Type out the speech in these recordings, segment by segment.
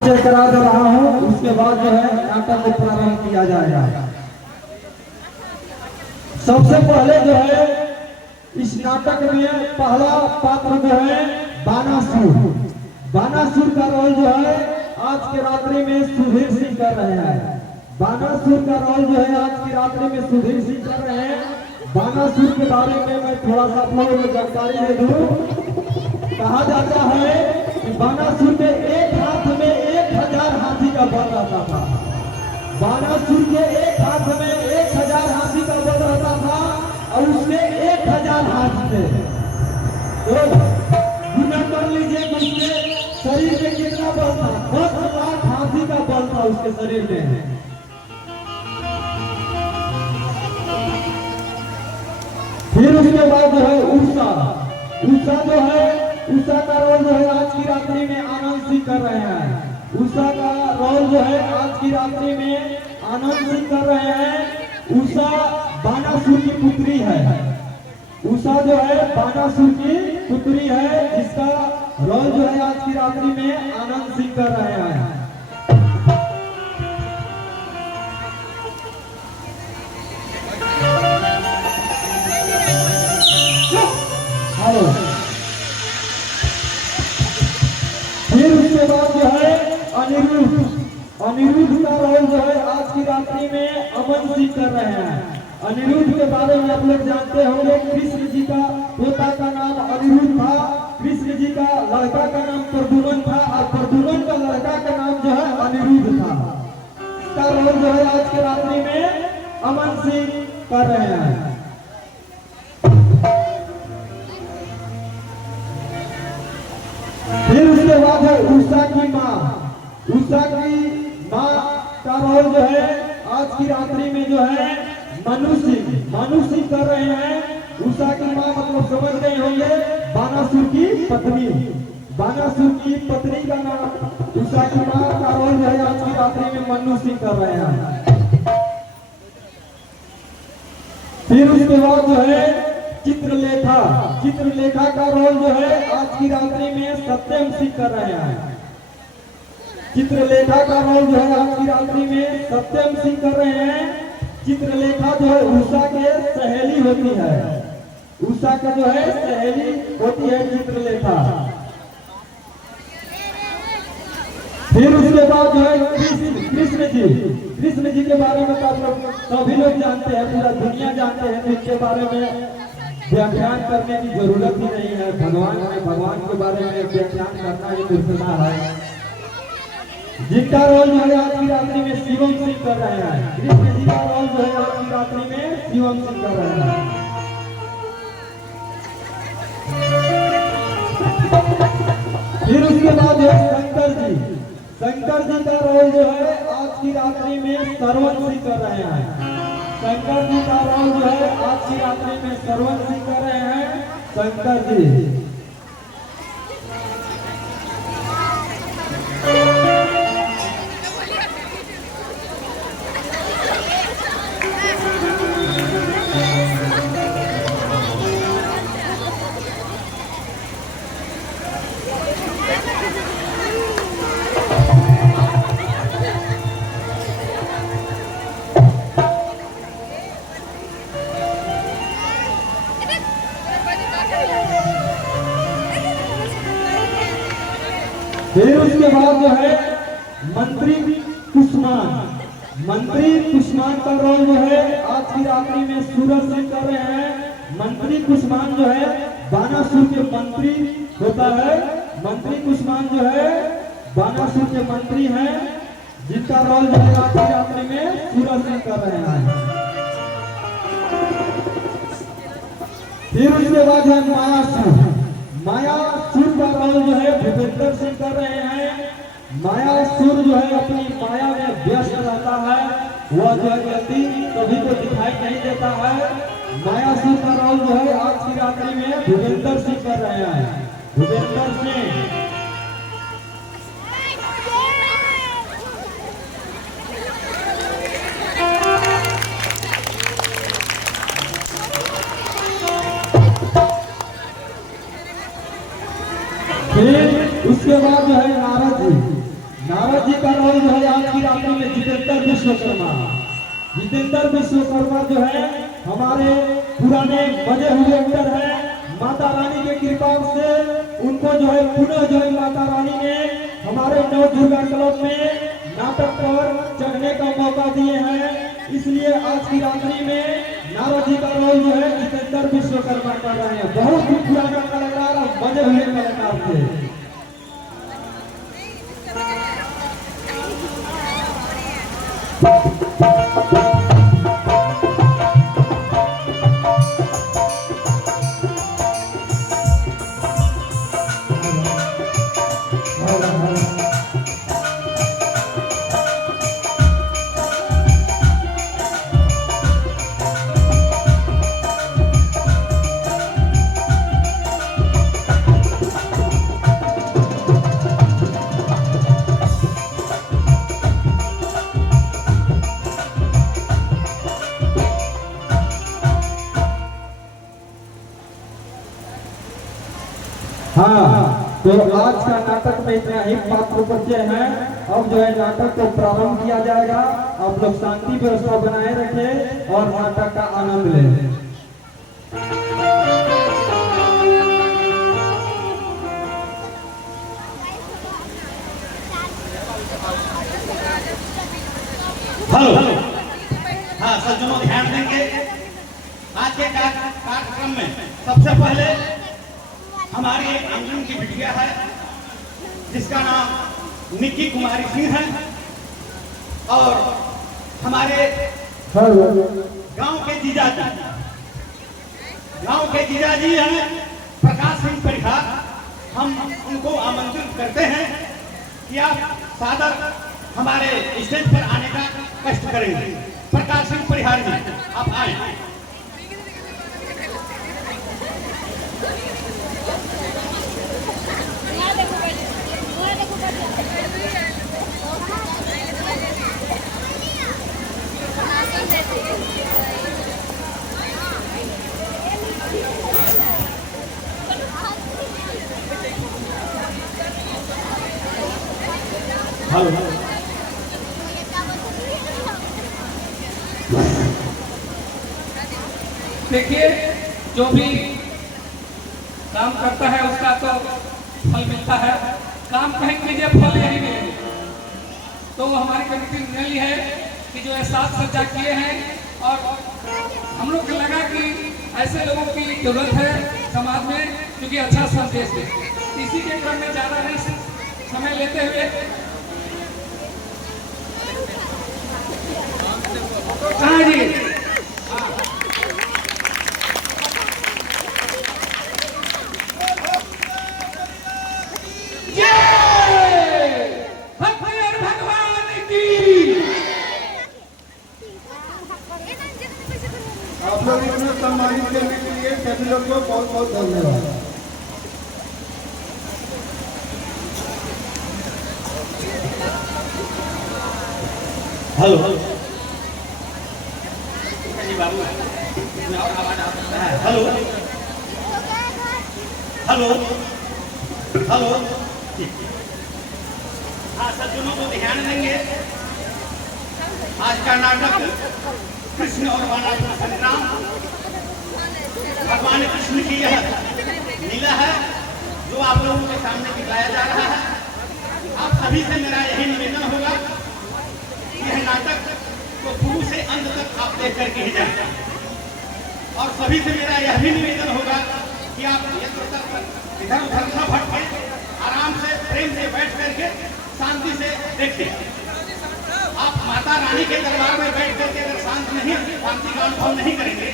करा दे रहा हूँ, उसके बाद जो है नाटक को प्रारंभ किया जाएगा। सबसे पहले जो है इस नाटक में पहला पात्र जो है बानासुर। बानासुर का रोल जो है आज की रात्रि में सुधीर सिंह कर रहे हैं। बानासुर का रोल जो है आज की रात्रि में सुधीर सिंह कर रहे हैं। बानासुर के बारे में मैं थोड़ा सा आप लोगों को जानकारी दे दूं। कहा जाता है कि बानासुर के एक हाथ में 1000 हाथी का बल रहता था। बानासुर के एक हाथ में 1000 हाथी का बल रहता था और उसके 1000 हाथ थे। तो गुना कर लीजिए कि उसके शरीर में कितना बल था। 10 लाख हाथी का बल था उसके शरीर में। फिर उसके बाद जो है उषा। उषा जो है, उषा का रोल जो है आज की रात्रि में आनंद सिंह कर रहे हैं। उषा का रोल जो है आज की रात्रि में आनंद सिंह कर रहे हैं। उषा बानासुर की पुत्री है। उषा जो है बानासुर की पुत्री है, जिसका रोल जो है आज की रात्रि में आनंद सिंह कर रहे हैं। फिर उसके बाद जो है अनिरुद्ध। अनिरुद्ध का रोल जो है आज की रात्रि में अमन सिंह कर रहे हैं। अनिरुद्ध के बारे में आप लोग जानते होंगे, कृष्ण जी का पोता का नाम अनिरुद्ध था। कृष्ण जी का लड़का का नाम प्रद्युम्न था और प्रद्युम्न का लड़का का नाम जो है अनिरुद्ध था। इसका रोल जो है आज की रात्रि में अमन सिंह कर रहे हैं। फिर उसके बाद है उषा की माँ। उषा की माँ का रोल जो है आज की रात्रि में जो है मनु सिंह कर रहे हैं। उषा की माँ मतलब समझ गए होंगे, बानासुर की पत्नी। बानासुर की पत्नी का नाम उषा की माँ का रोल जो है आज की रात्रि में मनु सिंह कर रहे हैं। फिर उसके बाद जो है चित्रलेखा। चित्रलेखा का रोल जो है आज की रात्रि में सत्यम सिंह कर रहे हैं। चित्रलेखा का रोल जो है आज की रात्रि में सत्यम सिंह कर रहे हैं। चित्रलेखा जो है उषा के सहेली होती है। उषा का जो है सहेली होती है चित्रलेखा। फिर उसके बाद जो है कृष्ण जी के बारे में तो सभी लोग जानते हैं, पूरा दुनिया जानते हैं। तो इनके बारे में व्याख्यान करने की जरूरत ही नहीं है। भगवान के बारे में व्याख्यान करना ही दूसरा है। जिनका रोल जो है आज की रात्रि में शिवम सिंह कर रहे हैं। कृष्ण जी का रोल जो है आज की रात्रि में शिवम सिंह कर रहे हैं। फिर उसके बाद है शंकर जी। शंकर जी का रोल जो है आज की रात्रि में श्रवण सिंह कर रहे हैं। शंकर जी का रोल जो है आज की रात्रि में श्रवण सिंह कर रहे हैं। शंकर जी फिर उसके बाद जो है मंत्री कुष्मान। मंत्री कुष्मान का रोल जो है आज की रात्रि में सूरज सिंह कर रहे हैं। मंत्री कुष्मान जो है बानासुर के मंत्री होता है। मंत्री कुष्मान जो है बानासुर के मंत्री हैं, जिनका रोल जो है आज की रात्रि में सूरज सिंह कर रहे हैं। फिर उसके बाद है मायासुर। मायासुर का रोल जो है भूपेंद्र सिंह कर रहे हैं। मायासुर जो है अपनी माया में व्यस्त रहता है। वह जो है कभी को दिखाई नहीं देता है। मायासुर का रोल जो है आज की रात्रि में भूपेंद्र सिंह कर रहे हैं। भूपेंद्र सिंह फिर उसके बाद जो है नारद जी। नारद का रोल जो है आज की रात्रि में जितेंद्र विश्वकर्मा। जितेंद्र विश्वकर्मा जो है हमारे पुराने बजे हुए एक्टर है। माता रानी के कृपा से उनको जो है पुनः जो है माता रानी ने हमारे नव दुर्गा क्लब में नाटक पर चढ़ने का मौका दिए हैं। इसलिए आज की रात्रि में नारद जी का रोल जो है जितेंद्र विश्वकर्मा कर रहे हैं। बहुत ही पुराना कलाकार और बजे हुए कलाकार थे। हाँ, तो आज का नाटक में इतना ही पात्र बचे हैं। अब जो है नाटक को प्रारंभ किया जाएगा। आप लोग शांति व्यवस्था बनाए रखें और नाटक का आनंद लें। हेलो, हाँ सज्जनों ध्यान देंगे। आज के कार्यक्रम में सबसे पहले हमारी आंगन की बिटिया है जिसका नाम निक्की कुमारी सिंह है और हमारे गांव के जीजाजी हैं प्रकाश सिंह परिहार। हम उनको आमंत्रित करते हैं कि आप सादर हमारे स्टेज पर आने का कष्ट करेंगे। प्रकाश सिंह परिहार जी आप आए। हेलो, देखिए जो भी काम करता है उसका तो फल मिलता है। काम कहीं कीजिए फल यही मिलेगा। तो हमारी कमेटी ने निर्णय लिया है कि जो है साज सज्जा किए हैं और हम लोग को लगा कि ऐसे लोगों की जरूरत है समाज में क्योंकि अच्छा संदेश दे। इसी के क्रम में ज़्यादा नहीं समय लेते हुए हाँ जी आप लोग इतना सम्मानित करने के लिए सभी लोग को बहुत बहुत धन्यवाद। हेलो बाबू और आवाज आ सकता है। हेलो हेलो हेलो, हाँ सज्जनों को ध्यान देंगे। आज का नाटक कृष्ण और वानर का संग्राम। भगवान कृष्ण की यह लीला है जो आप लोगों के सामने दिखाया जा रहा है। आप सभी से मेरा यही निवेदन होगा कि यह नाटक तो शुरू से अंत तक आप देख करके ही जाए और सभी से मेरा यह भी निवेदन होगा कि आप इधर उधर न भटके, आराम से प्रेम से बैठ करके शांति से देखें। आप माता रानी के दरबार में बैठ करके अगर शांति का अनुभव नहीं करेंगे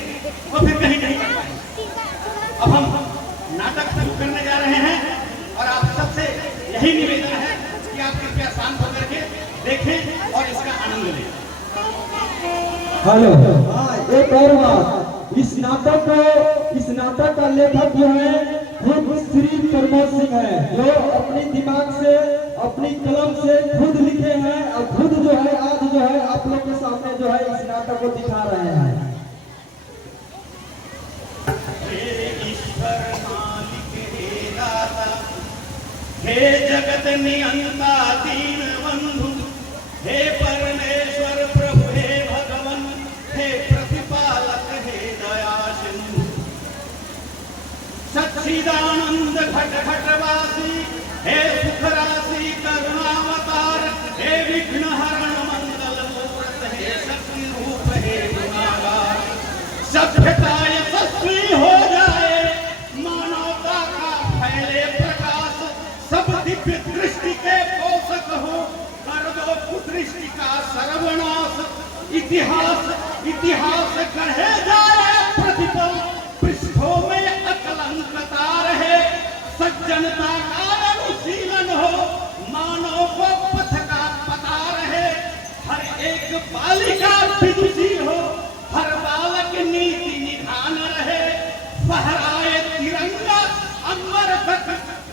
तो फिर कहीं नहीं कर पाएंगे। अब हम नाटक शुरू करने जा रहे हैं और आप सबसे यही निवेदन है कि आप कृपया शांत होकर के देखें और इसका आनंद लें। हेलो, हाँ एक और बात, इस नाटक का लेखक जो है खुद श्री प्रमोद सिंह है, जो अपने दिमाग से अपनी कलम से खुद लिखे हैं और खुद जो है आज जो है आप लोग के सामने जो है इस नाटक को दिखा रहे हैं। हे जगत नियंता दीन बंधु सभ्यता यशस्वी हो जाए, मानवता का फैले प्रकाश, सब दिव्य दृष्टि के पोषक हो, कर दो कुदृष्टि का सर्वनाश। इतिहास कहे जाए प्रतिपल, पृष्ठों में अकलंकता रहे, सज्जनता का अनुशीलन हो, मानव को पथ का पता रहे, हर एक बालिका विदुषी हो, हर बालक नीति निधान रहे, फहराए तिरंगा अमर तक,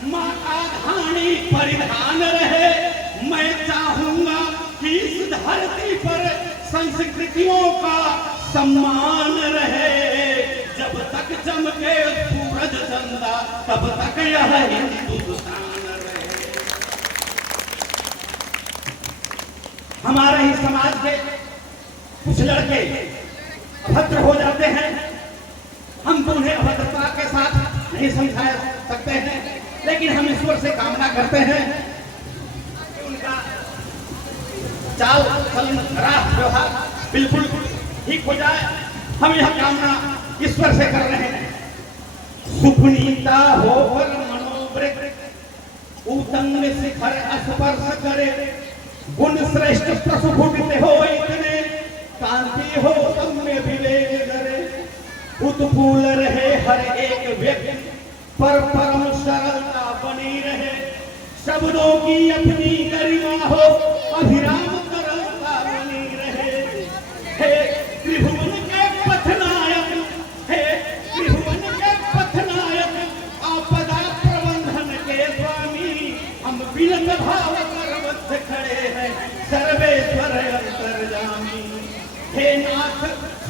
माँ का धानी परिधान रहे। मैं चाहूंगा कि इस धरती पर संस्कृतियों का सम्मान रहे, जब तक चमके सूरज चंदा तब तक यह हिंदुस्तान रहे। हमारे ही समाज के कुछ लड़के अभद्र हो जाते हैं, हम तो उन्हें अभद्रता के साथ नहीं समझा सकते हैं, लेकिन हम ईश्वर से कामना करते हैं कि उनका चाल चलन राह व्यवहार बिल्कुल ठीक हो जाए। हम यह कामना ईश्वर से कर रहे हैं। सुपुनीता होकर मनोवृत्त उतंग शिखर स्पर्श करे, गुण श्रेष्ठ प्रस्फुटित हो इतने, कांति हो तम में विवेक करे, उत्फुल्ल रहे हर एक व्यक्ति पर परम सरलता बनी रहे, शब्दों की अपनी गरिमा हो, अभिराम तरलता बनी रहे। हे त्रिभुवन के पथनायक, हे त्रिभुवन के पथनायक, आपदा प्रबंधन के स्वामी, हम विनम्र भाव करवत खड़े हैं, सर्वेश्वर अंतर्यामी। हे नाथ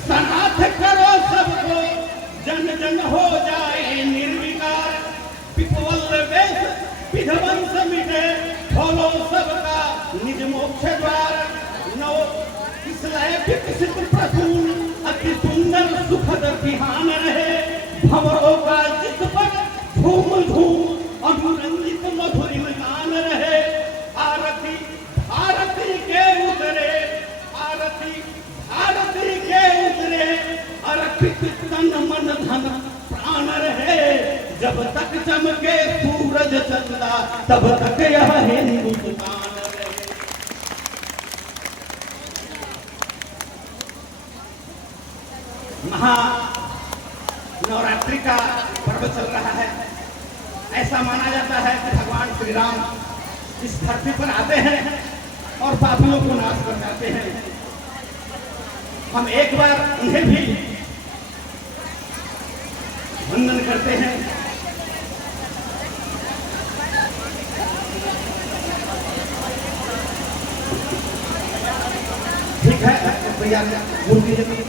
सनाथ करो सबको, जन जन हो जाए निर्विकार, पिपवल वेश विध्वंस मिटे, खोलो सबका निज मोक्ष द्वार। नौ इसलिए विकसित प्रसून अति सुंदर सुखद बिहान रहे, भंवरों का जिस पर झूम झूम अनुरंजित मधुरिम गान रहे। आरती आरती के उतरे, आरती आरती के उतरे, अर्पित तन मन धन प्राण रहे, जब तक चमके सूरज चंदा तब तक यह हिंदुस्तान रहे। महा नवरात्रि का पर्व चल रहा है। ऐसा माना जाता है कि भगवान श्री राम इस धरती पर आते हैं और पापियों को नाश कर जाते हैं। हम एक बार उन्हें भी वंदन करते हैं। ठीक है भैया, मूर्ति जी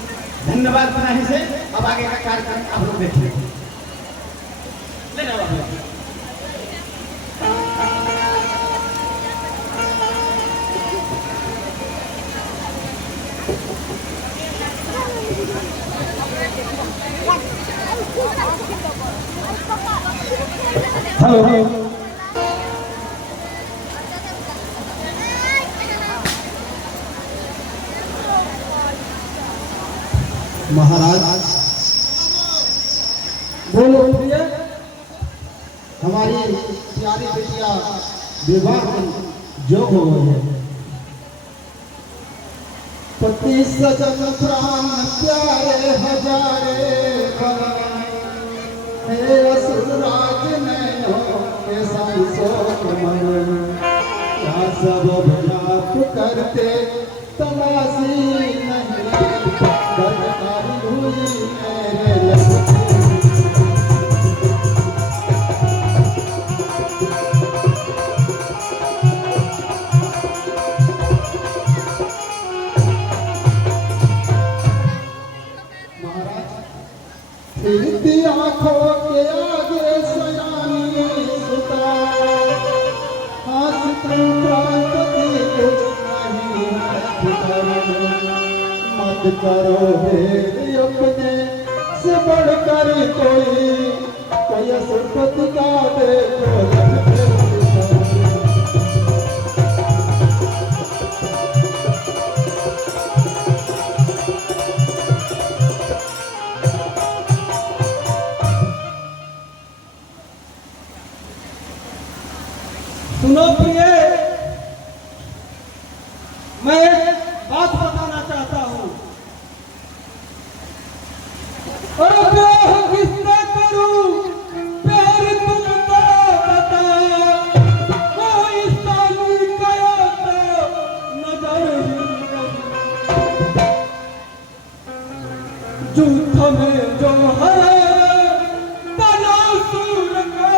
धन्यवाद बनाने से। अब आगे का कार्यक्रम आप लोग देखिए। लेना बाबू हेलो महाराज, बोलो प्रिय, हमारी प्यारी बेटिया विवाह जो हो गई है। पति सजन प्राण प्यारे हजारे, हे असुरराज नैनो कैसा शोक मन, क्या सब विलाप करते तमाशी नहीं, बरकारी हुई मेरे लगे। फिरती आंखों के आगे सयानी सुता, हासितम क्रांति नहीं है फिकर, मत करो हे अपने से बढ़कर कोई असुरपति का देखो। मैं एक बात बताना चाहता हूँ। और ब्याह किससे करूं, प्यार तुमको बता, कोई साली गया तो नजर झूठ में जो है बना सूर को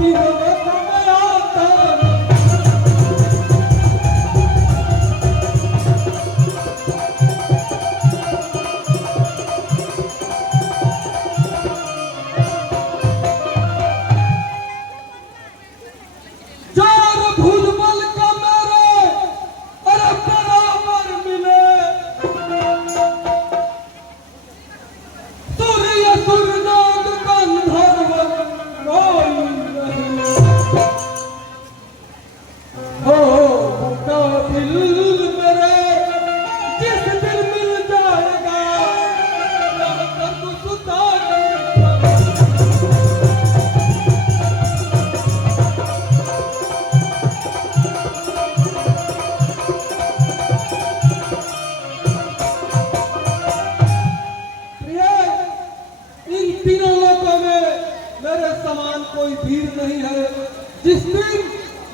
दिनों को आता। कोई वीर नहीं है। जिस दिन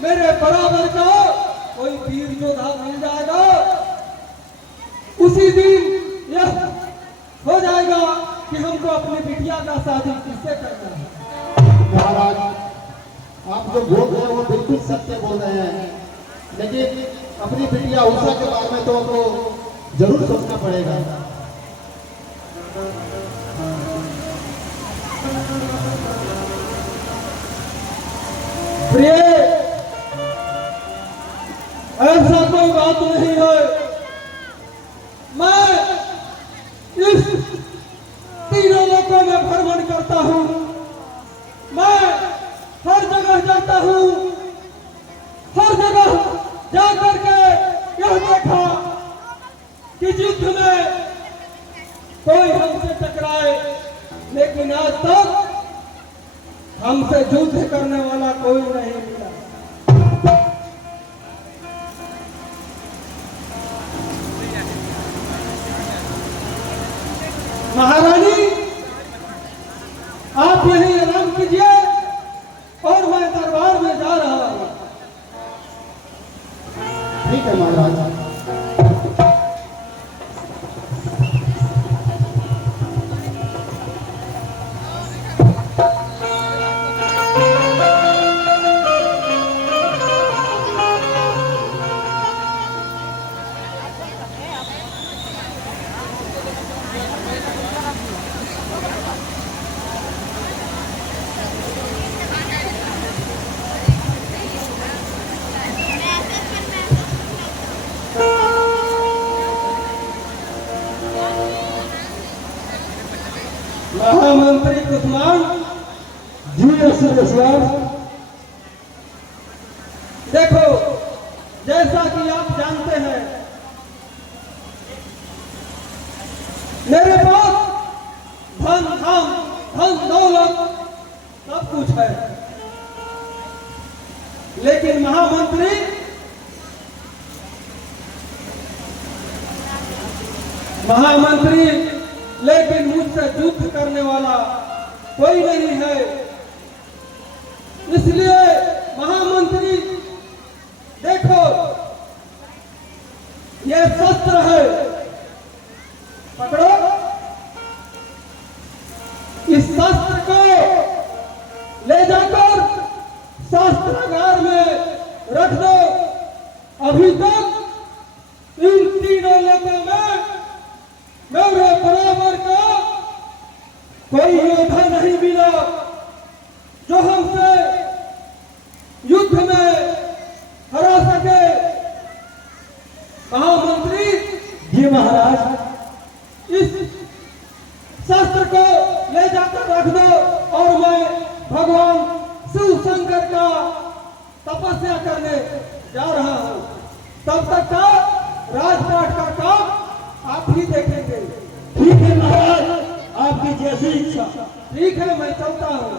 मेरे बराबर का कोई वीर योद्धा मिल जाएगा, उसी दिन यह हो जाएगा कि हमको अपनी बिटिया का शादी किससे करना है। महाराज, आप जो बोल रहे हैं वो बिल्कुल सत्य बोल रहे हैं, लेकिन अपनी बिटिया उषा के बारे में तो आपको जरूर सोचना पड़ेगा। प्रिय, ऐसा कोई बात नहीं है। मैं इस तीनों लोकों में भ्रमण करता हूँ, मैं हर जगह जाता हूँ, हर जगह जाकर के यह देखा कि युद्ध में कोई हमसे टकराए, लेकिन आज तक हमसे युद्ध करने वाला कोई नहीं मिला। महारानी, आप यहीं आराम कीजिए और मैं दरबार में जा रहा हूं। ठीक है महाराज। महामंत्री कुसुमान जी सुरेश्वर, देखो, जैसा कि आप जानते हैं, मेरे पास धन धाम धन दौलत सब कुछ है, लेकिन महामंत्री लेकिन मुझसे युद्ध करने वाला कोई नहीं है। इसलिए महामंत्री, देखो, ये शस्त्र है, पकड़ो। इस शस्त्र को ले जाकर शास्त्रागार में रख दो। अभी तक इन तीनों लोगों में मेरे बराबर का कोई योद्धा नहीं मिला जो हमसे युद्ध में हरा सके। महामंत्री जी महाराज, इस शस्त्र को ले जाकर रख दो और मैं भगवान शिव शंकर का तपस्या करने जा रहा हूं। तब तक का राजपाट का काम आप ही देखेंगे। ठीक है महाराज, आपकी जैसी इच्छा। ठीक है, मैं चलता हूं।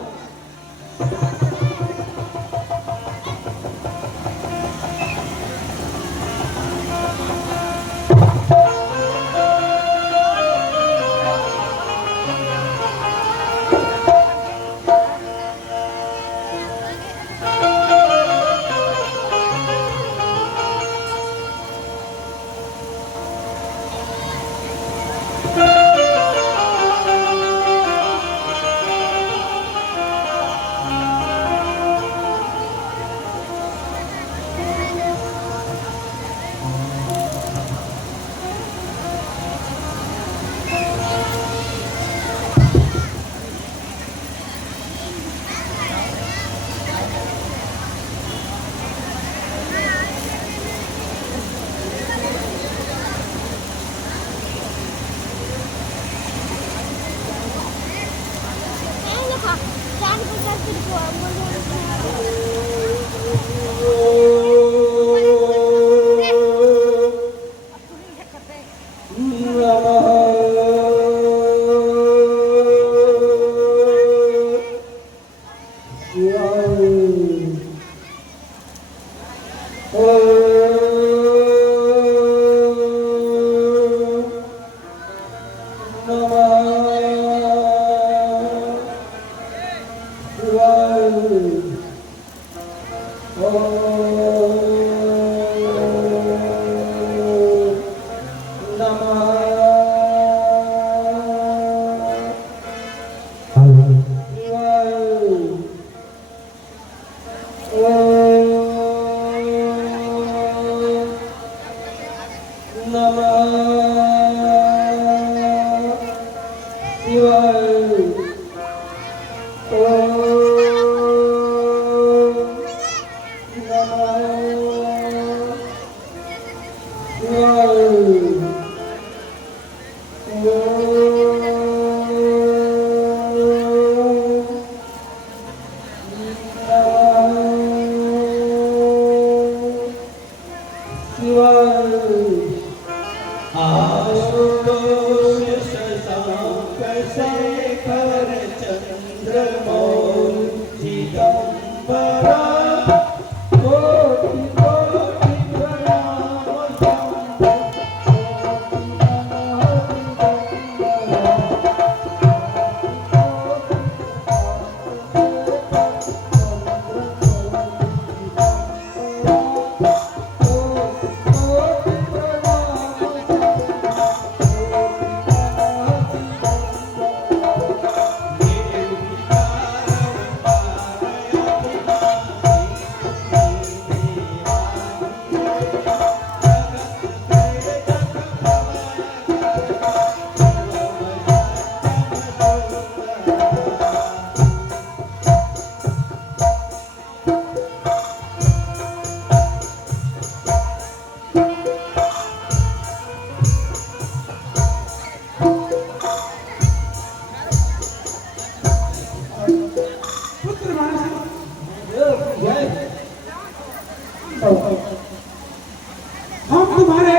हम तुम्हारे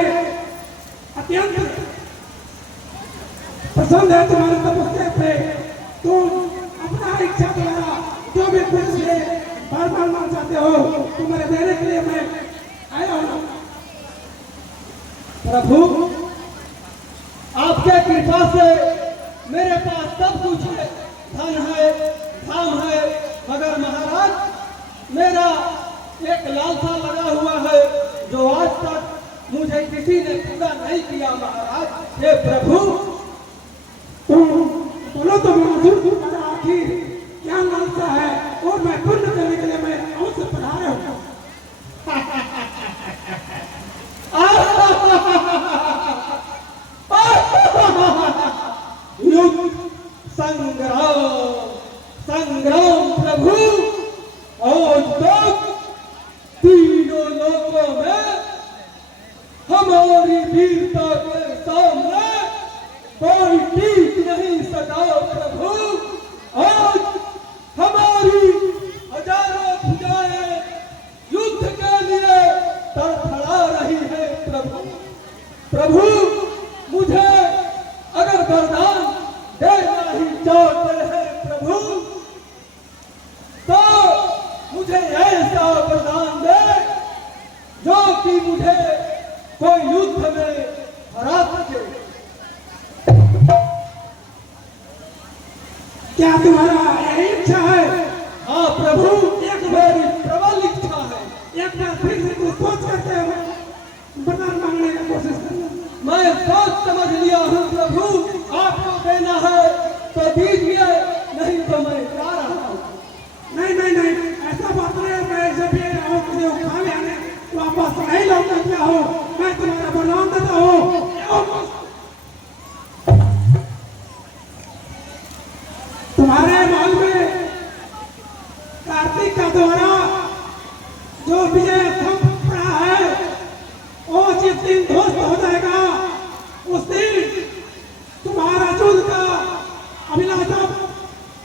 अत्यंत पसंद है तुम्हारे तपस्या पे। तुम अपना इच्छा द्वारा जो भी कुछ ले बार बार मांग चाहते हो तुम्हारे देने के लिए मैं आया हूँ। प्रभु आपके कृपा से मेरे पास सब कुछ है, धन है, धाम है, मगर महाराज मेरा एक लालसा लगा हुआ है जो आज तक मुझे किसी ने पूरा नहीं किया। महाराज हे प्रभु तुम बोलो तो मेरा आखिर क्या लालसा है और मैं पूर्ण करने के लिए मैं अवश्य पधारा हूँ। युद्ध संग्राम संग्राम प्रभु आज तक तीनों लोकों में हमारी वीरता के सामने कोई टीक नहीं सका। प्रभु आज हमारी हजारों भुजाएं युद्ध के लिए तड़फड़ा रही है। प्रभु प्रभु मुझे अगर वरदान देना ही चाहते हैं प्रभु तो मुझे ऐसा वरदान दे जो कि मुझे कोई युद्ध में हरा सके। क्या तुम्हारा यही इच्छा है? हाँ प्रभु एक मेरी प्रबल इच्छा है। एक बार फिर से कुछ सोच करके वरदान मांगने की कोशिश करना। मैं सोच समझ लिया हूँ प्रभु, आपको देना है तो दीजिए, नहीं तो मैं जा रहा हूँ। नहीं नहीं नहीं ऐसा बात नहीं है। मैं जब ये मुझे उठा ले आने वापस नहीं लौटना क्या हो, मैं तुम्हारा वरदान देता हूँ। तुम्हारे महल में कार्तिक का द्वारा जो विजय स्तंभ पड़ा है वो जिस दिन ध्वस्त हो जाएगा उस दिन तुम्हारा युद्ध का अभिलाषा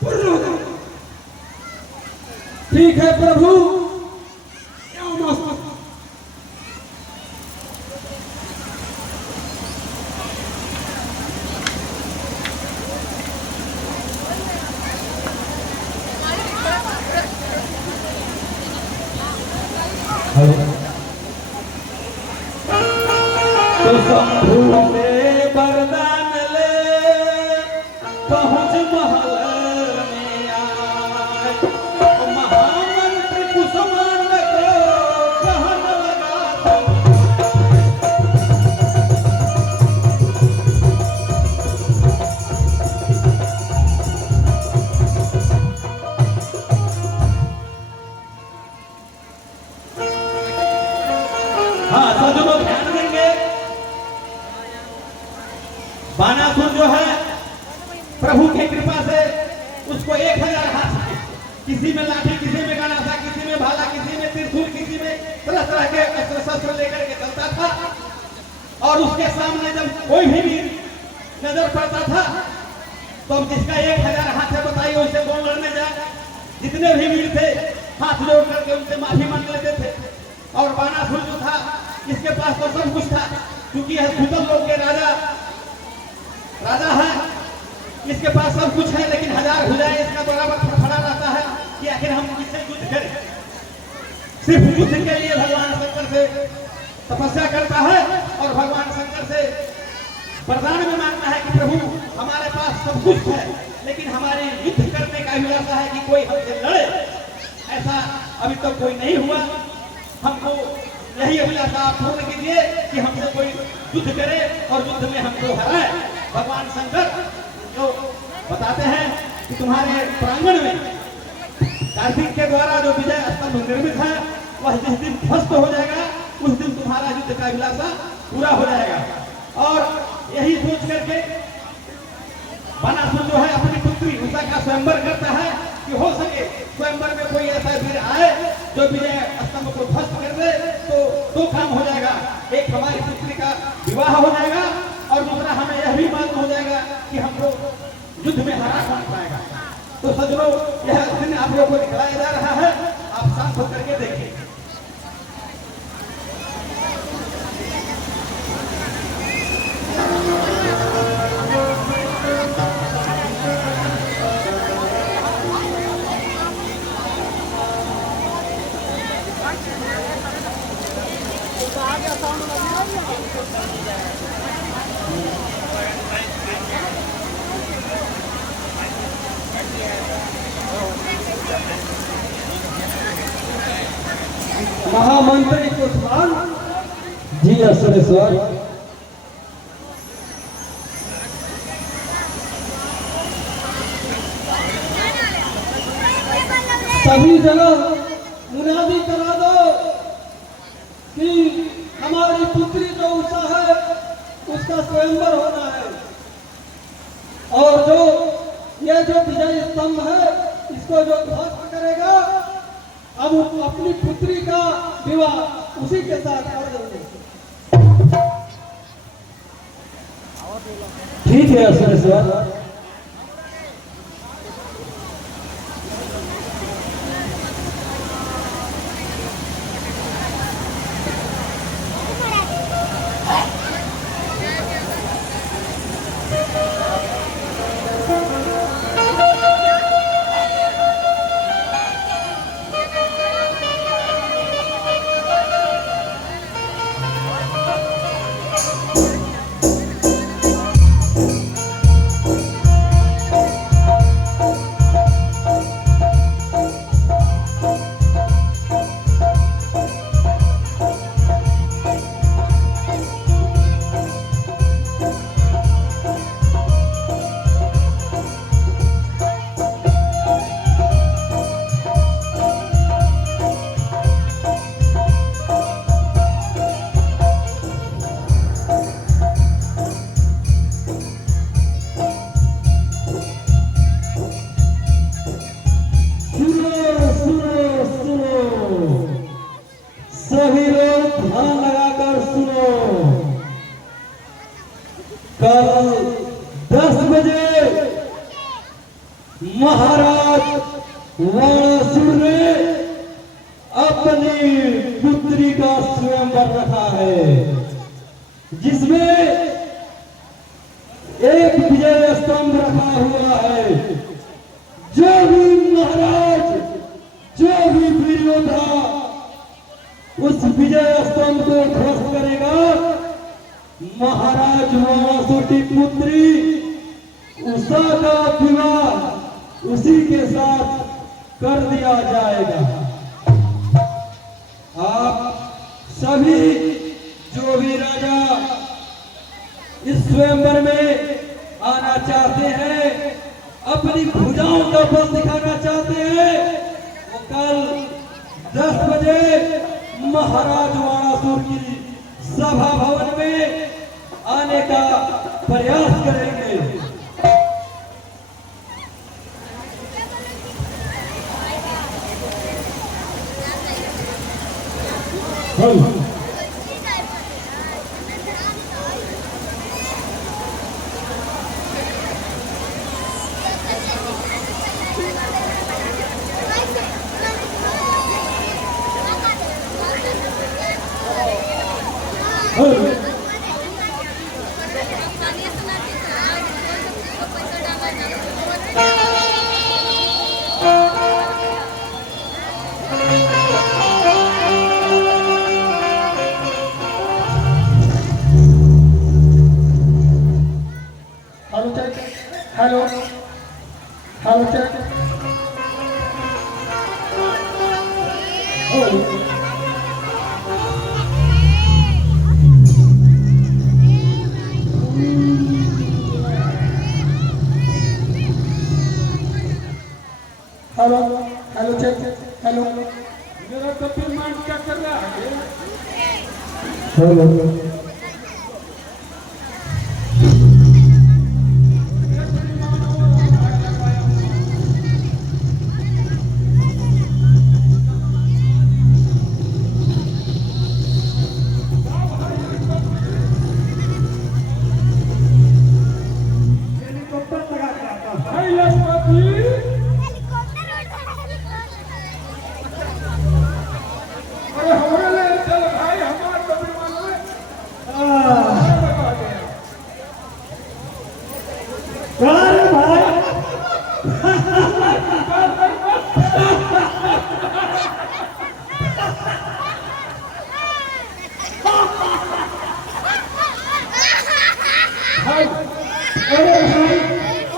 पूर्ण हो जाएगा। ठीक है प्रभु। तो शंभू से वरदान ले पहुंच महल में आए, महामंत्री कुसुमान को कहन लगा हाँ सज्जनों ध्यान देंगे। बानासुर जो है प्रभु की कृपा से उसको 1000 हाथ थे। किसी में लाठी, किसी में गणासा, किसी में भाला, किसी में त्रिशूल, किसी में तरह तरह के अस्त्र शस्त्र लेकर के चलता था। और उसके सामने जब कोई भी नजर पड़ता था तो अब जिसका 1000 हाथ है बताइए उससे कौन लड़ने जाए। जितने भी वीर थे हाथ जोड़ करके उनसे माफी मांग लेते थे। और बानासुर जो था इसके पास तो सब कुछ था, क्योंकि यह सुतल लोग के राजा है, इसके पास सब कुछ है, लेकिन 1000 हो जाए इसका बराबर फड़फड़ा रहता है कि आखिर हम किससे युद्ध करें। सिर्फ युद्ध के लिए भगवान शंकर से तपस्या करता है और भगवान शंकर से वरदान में मांगता है कि प्रभु हमारे पास सब कुछ है, लेकिन हमारे युद्ध करने का अभिलाषा है कि कोई हमसे लड़े। ऐसा अभी तक कोई नहीं हुआ। हमको यही अभिलाषा आप पूर्ण कीजिए कि हमसे कोई युद्ध करे और युद्ध में हमको हराए। भगवान शंकर जो बताते हैं कि तुम्हारे प्रांगण में कार्तिक के द्वारा जो विजय स्तंभ निर्मित है वह जिस दिन ध्वस्त हो जाएगा उस दिन तुम्हारा युद्ध का अभिलाषा पूरा हो जाएगा। और यही सोच करके बानासुर जो है अपनी पुत्री उषा का स्वयंवर करता है कि हो सके स्वयंवर में कोई ऐसा वीर आए जो विजय स्तंभ को ध्वस्त कर दे तो 2 काम हो जाएगा। एक हमारी पुत्री का विवाह हो जाएगा और दूसरा हमें यह भी मालूम हो जाएगा कि हमको युद्ध में हरा कौन पाएगा। तो सज्जनों यह दिन आप लोगों को दिखलाया जा रहा है, आप शांत होकर के देखिए। महामंत्री कुशवाहा जी असुरेश्वर सभी जगह मुनादी करा दो कि हमारी पुत्री जो उषा है उसका स्वयंवर होना है और जो ये जो विजय स्तंभ है इसको जो ध्वस्त करेगा अब अपनी पुत्री का विवाह उसी के साथ कर देंगे। ठीक है असुरेश्वर। सभी लोग ध्यान लगाकर सुनो। कल 10 बजे महाराज वाणासुर ने अपनी पुत्री का स्वयंवर रखा है, जिसमें एक विजय स्तंभ रखा हुआ है। जो भी महाराज, जो भी वीर योद्धा उस विजय स्तंभ को ध्वस्त करेगा, महाराज वाणासुर की पुत्री उषा का विवाह उसी के साथ कर दिया जाएगा। आप सभी जो भी राजा इस स्वयंवर में आना चाहते हैं, अपनी भुजाओं का बल दिखाना चाहते हैं, वो कल 10 बजे महाराज वाणासुर की सभा भवन में आने का प्रयास करेंगे। Hello check, hello hello check. Hello hello check, hello. मेरा तो विमान क्या कर रहा है? हेलो अरे हमारे लिए चल भाई, हमारे तो विमान में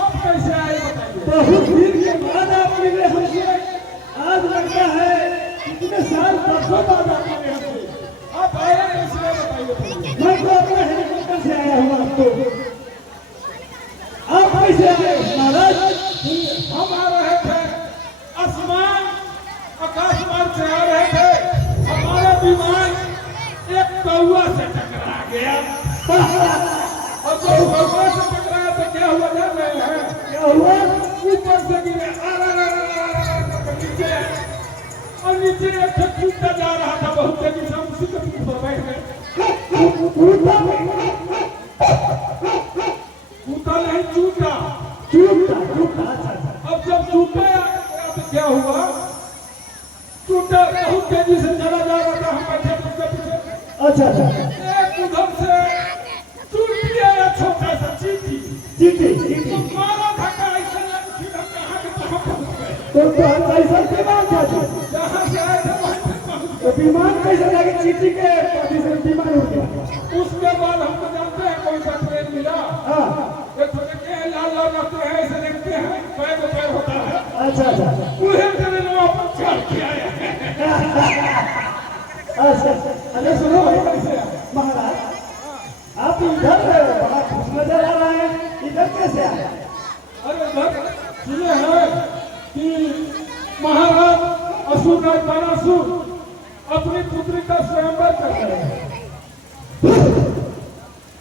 आप कैसे आए बताइए। बहुत दिन के बाद आप मिले हमसे। आज लगता है कितने साल बरसों बाद आप मिले हमसे। आप आए इसलिए बताइए। मैं तो अपने हेलीकॉप्टर से आया हूँ आपको। आप कैसे आए महाराज? हम आ रहे थे आसमान आकाश मार्ग से आ रहे थे, हमारा विमान एक कौवा से टकरा गया। और जब कौवा से टकराया तो क्या हुआ जान रहे हैं? क्या हुआ? ऊपर से गिरे नीचे, और नीचे एक कूदता जा रहा था बहुत तेजी से, उसी के पीठ पर बैठ गए। कूदा नहीं, चूटा। अब जब चूटा तो क्या हुआ? चूटा बहुत तेजी से चला जा रहा था, हम बैठे उसके पीछे। अच्छा अच्छा। एक उधर से चूटी आया, छोटा सा चीटी। तो मारा धक्का ऐसा लगा कि हम कहाँ के कहाँ पहुँच गए। तो हम कैसा विमान था? जहाँ से आए थे वहीं तक पहुँच गए। तो विमान कैसे लगे? चीटी के पोजीशन विमान उड़ गया। उसके बाद हमको जानते हैं कौन सा ट्रेन मिला? हाँ। ये थोड़े के लाल लाल लगते हैं, ऐसे देखते हैं, पैर होता है। अच्छा अच्छा उन्हें ट्रेन पर चढ़ के आया है। अच्छा। अरे सुनो महाराज, आप इधर बड़ा खुश नजर आ रहे हैं, इधर कैसे आए? अरे सर ये है कि महाराज असुरराज बानासुर अपनी पुत्री का स्वयंवर कर रहे हैं।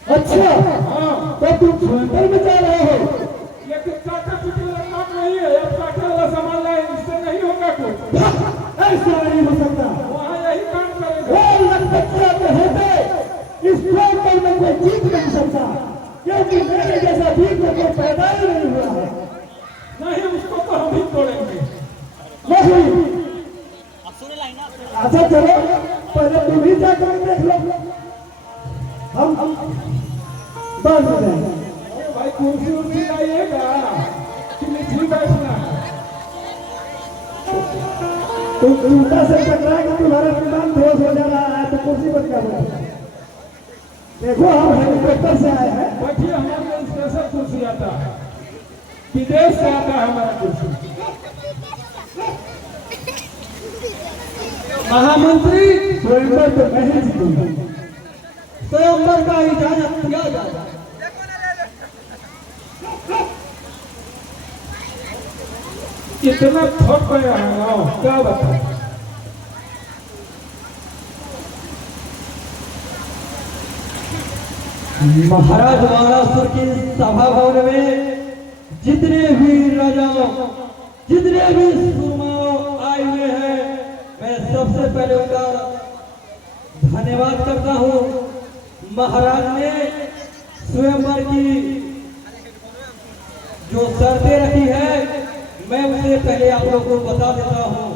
अच्छा हाँ, तो तुम स्वयंवर में जा रहे हो? लेकिन काटे पीटे वाला काम नहीं है। अब काटे वाला सामान लाए, इससे नहीं होगा कुछ। ऐसा नहीं हो सकता। वहाँ यही काम करेगा। वो लखपतिया के होते इस स्वयंवर में कोई जीत नहीं सकता, क्योंकि मेरे जैसा वीर को कोई पैदा ही नहीं हुआ है। नहीं, उसको तो हम ही तोड़ेंगे। नहीं। अच्छा चलो, पहले तुम ही जाकर देख लो, हम बाद में जाएंगे। अरे भाई कुर्सी उर्सी लाइएगा कि नीचे बैठना है? तुम उल्टा से टकरा के तुम्हारा विमान बेहोश हो जा रहा है तो कुर्सी पर क्या बैठा? देखो हम हेलीकॉप्टर से आए हैं। बैठिए, हमारे लिए स्पेशल कुर्सी आता है, विदेश से आता है हमारा कुर्सी। महामंत्री स्वयंवर तो मैं ही जीतूंगा। स्वयंवर का इजाजत किया जाए। इतना थक गया है ना, क्या बताएं। महाराज बाणासुर की सभा भवन में जितने भी राजाओं, जितने भी सुरमाओं आए हुए हैं, मैं सबसे पहले उनका धन्यवाद करता हूँ। महाराज ने स्वयंवर की जो शर्तें रखी है, मैं उसे पहले आप लोगों को बता देता हूँ।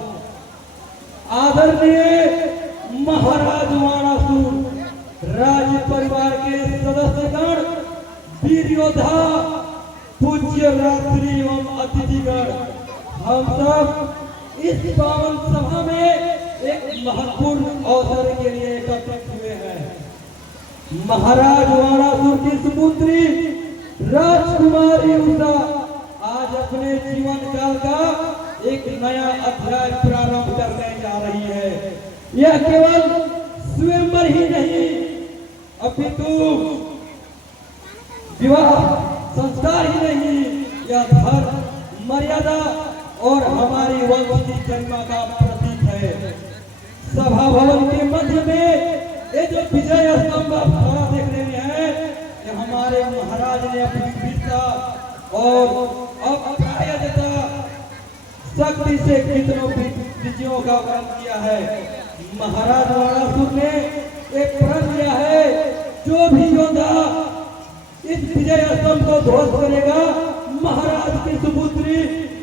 आदरणीय महाराज बाणासुर, राज परिवार के सदस्यगण, वीर योद्धा, पूज्य रात्रि एवं अतिथिगण, हम सब इस पावन सभा में एक महत्वपूर्ण अवसर के लिए एकत्रित हुए हैं। महाराज बाणासुर की सुपुत्री राजकुमारी उषा आज अपने जीवन काल का एक नया अध्याय प्रारंभ करने जा रही है। यह केवल स्वयंवर ही नहीं, अपितु विवाह संस्कार ही नहीं, यह धर्म, मर्यादा और हमारी वंश की गरिमा का प्रतीक है। सभा भवन के मध्य में ये जो विजय स्तंभ आप खड़ा देखने में है, ये हमारे महाराज ने अपनी वीरता और अप्रायता शक्ति से कितनों विजयों का वर्ण किया है। महाराज बाणासुर ने एक प्रण लिया है, जो भी योद्धा इस विजय स्तंभ को ध्वस्त करेगा, महाराज की सुपुत्री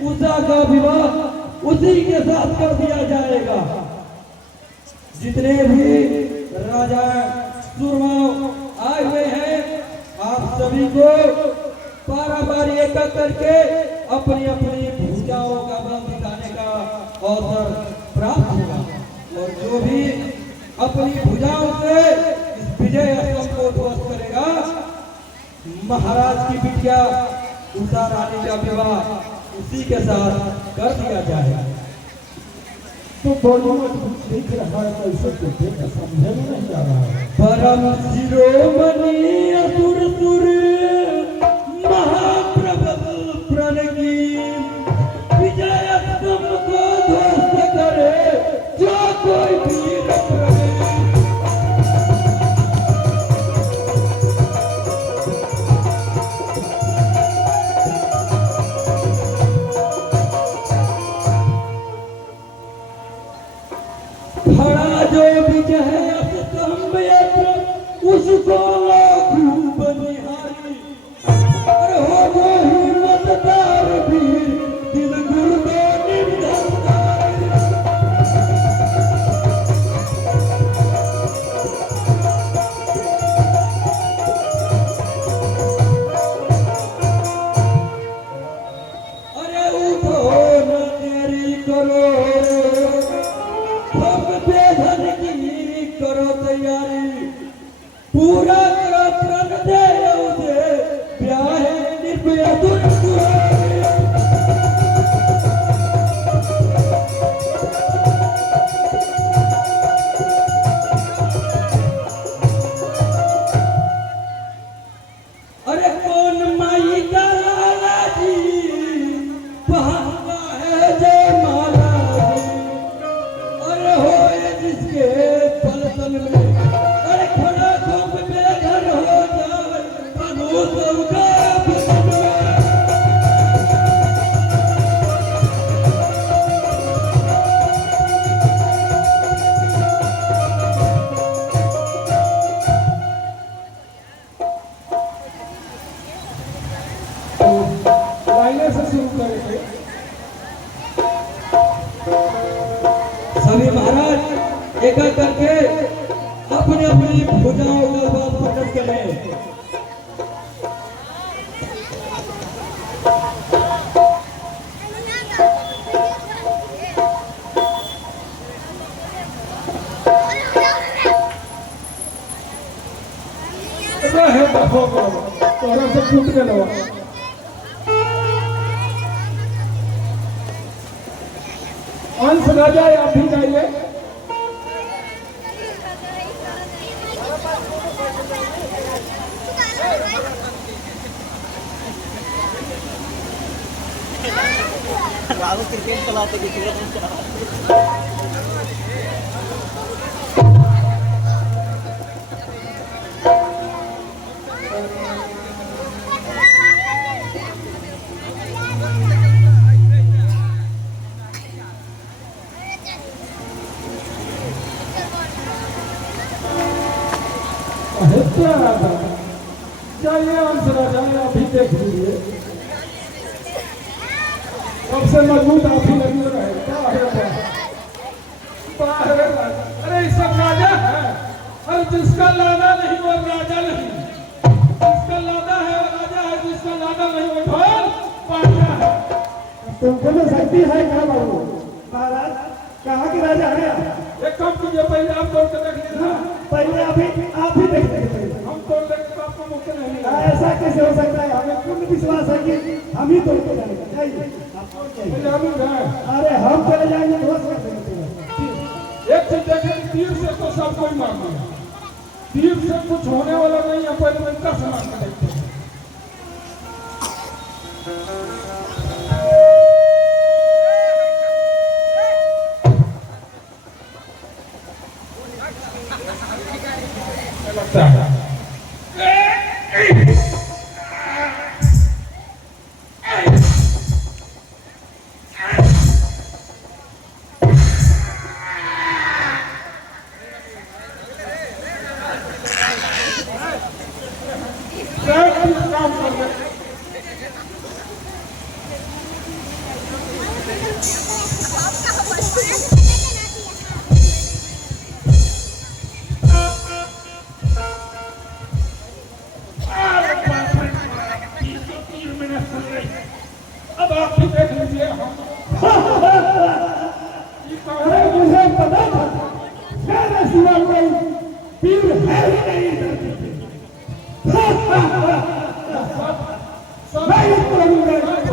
उषा का विवाह उसी के साथ कर दिया जाएगा। जितने भी राजा सुरमा आए हुए हैं, आप सभी को पारावारी एक करके अपनी अपनी भुजाओं का बल दिखाने का अवसर प्राप्त होगा, और जो भी अपनी भुजाओं से इस विजय स्तंभ को ध्वस्त करेगा, महाराज की बिटिया उषा रानी का विवाह उसी के साथ कर दिया जाएगा। तो बॉलीवुड देख रहा है, कैसे देखेगा, समझे में नहीं आ रहा है। परम शिरोमणि असुर सुर महाप्रभु प्रण की विजय स्तंभ को ध्वस्त करे जो कोई वीर करे। खड़ा जो विजय स्तंभ उसको खूब निहारी, और हो जो हिम्मतदार वीर दिल गुर्दे निर्धनदारी। अरे उठो न देरी करो, बेधन की करो तैयारी, पूरा करो प्रण दे उसे ब्याह निर्भय दुर्गुहारी। अरे कौन माई का लाला जी पहनता है जय माला जी, अरे होए जिसके पलतन में, अरे खड़ा खूब बेघर हो जाए बनो सबका बदन में। लाइनर से शुरू करेंगे। सभी महाराज एक एक करके अपनी अपनी भुजाओं का बल प्रकट करें। है तोरा से छूट गया। अंश राजा आप भी जाइए। क्रिकेट चलाते किसी। क्या राजा चाहिए हमसे राजा अभी देख लीजिए सबसे मजबूत आप ही लगे रहे क्या है अरे ये सब राजा है और जिसका लादा नहीं वो राजा नहीं जिसका लादा है वो राजा है जिसका लादा नहीं वो ढोल पाटा है तुमको तो शक्ति है क्या बाबू महाराज कहाँ के राजा है एक काम कीजिए पहले आप तोड़ के देख लीजिए पहले आप ही देख लीजिए हम तोड़ देंगे तो आपको मुक्त नहीं मिलेगा ऐसा कैसे हो सकता है हमें पूर्ण विश्वास है कि हम ही तोड़ के जाएंगे चाहिए अरे हम चले जाएंगे तो कर देंगे एक चीज देखें तीर से तो सब कोई मार दिया तीर से कुछ होने वाला नहीं है पहले मैं 10 मार के देखते हैं लगता है अब आप भी देख लीजिए मुझे पता था मेरे सिवा कोई पीर है ही नहीं धरती पे मैं इसको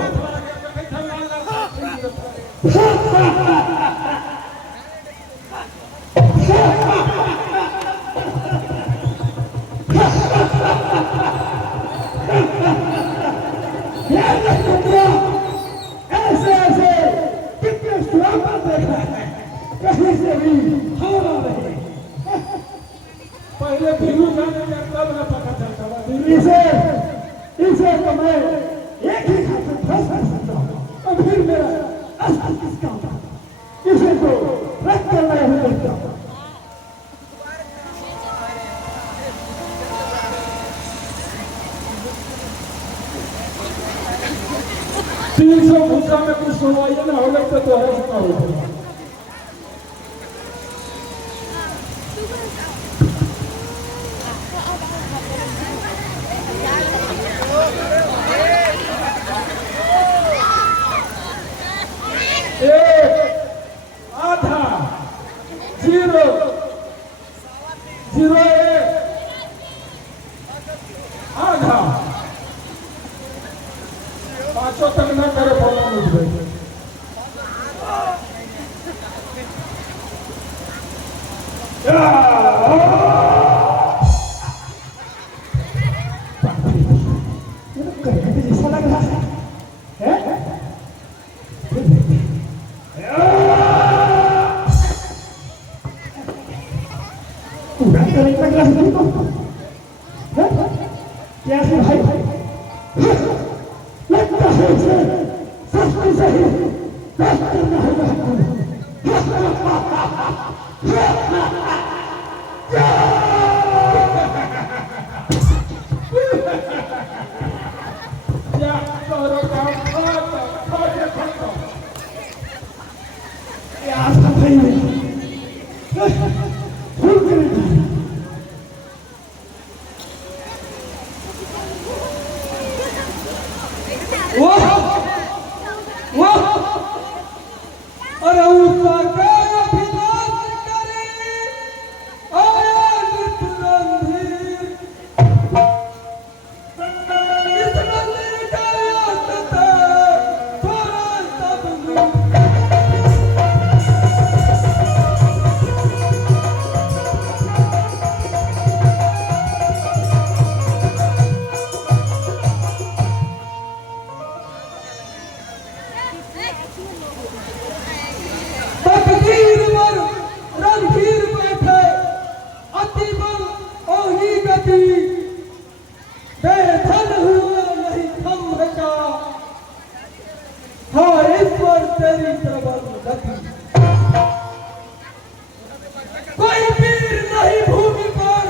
ऐसे ऐसे कितने सुरामा देखा है कहीं से भी हवा नहीं पहले भीरू जाने के तब न पता चलता था इसे तो मैं एक ही हाथ में फंस कर सकता हूँ और फिर मेरा असर किसका होता इसे तो रख कर मैं हूँ देखता हूँ गुस्सा में कुछ सुनवाइए ना हो लगता तो है सुना होगा आधा 0 0 आधा 5 तक न करे बोला मुझे जैसा लग रहा है पूरा करने लग रहा है तुमको क्या है भाई लगता है इसे सच में सही कष्ट करना होगा अरे उसका तेरी प्रबल गति कोई वीर नहीं भूमि पर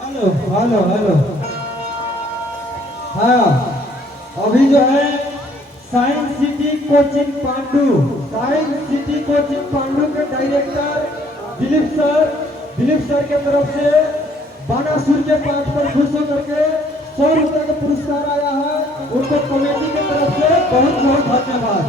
हेलो हेलो हेलो। हाँ, अभी जो है साइंस सिटी कोचिंग पांडु के डायरेक्टर दिलीप सर के तरफ से बानासुर के पाठ पर खुश होकर के 100 रुपए का पुरस्कार आया है। उनको कमेटी के तरफ से बहुत बहुत धन्यवाद।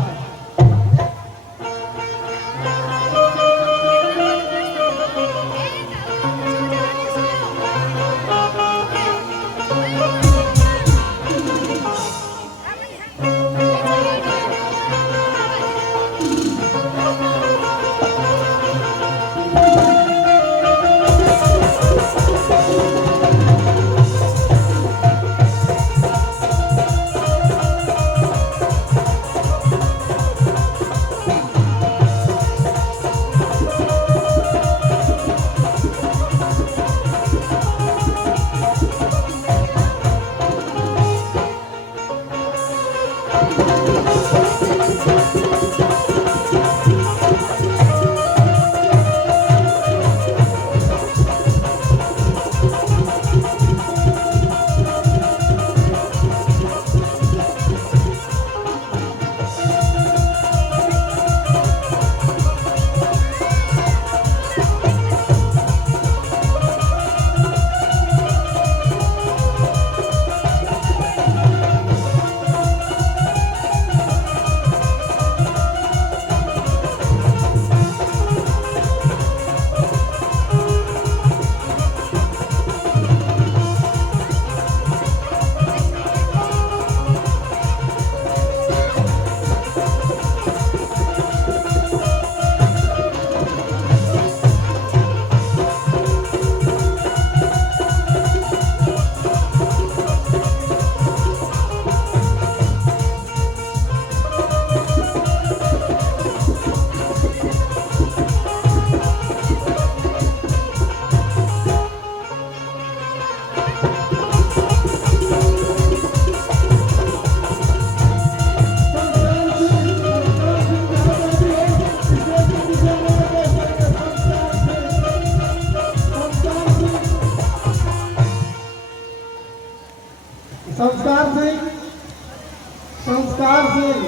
संस्कार सिंह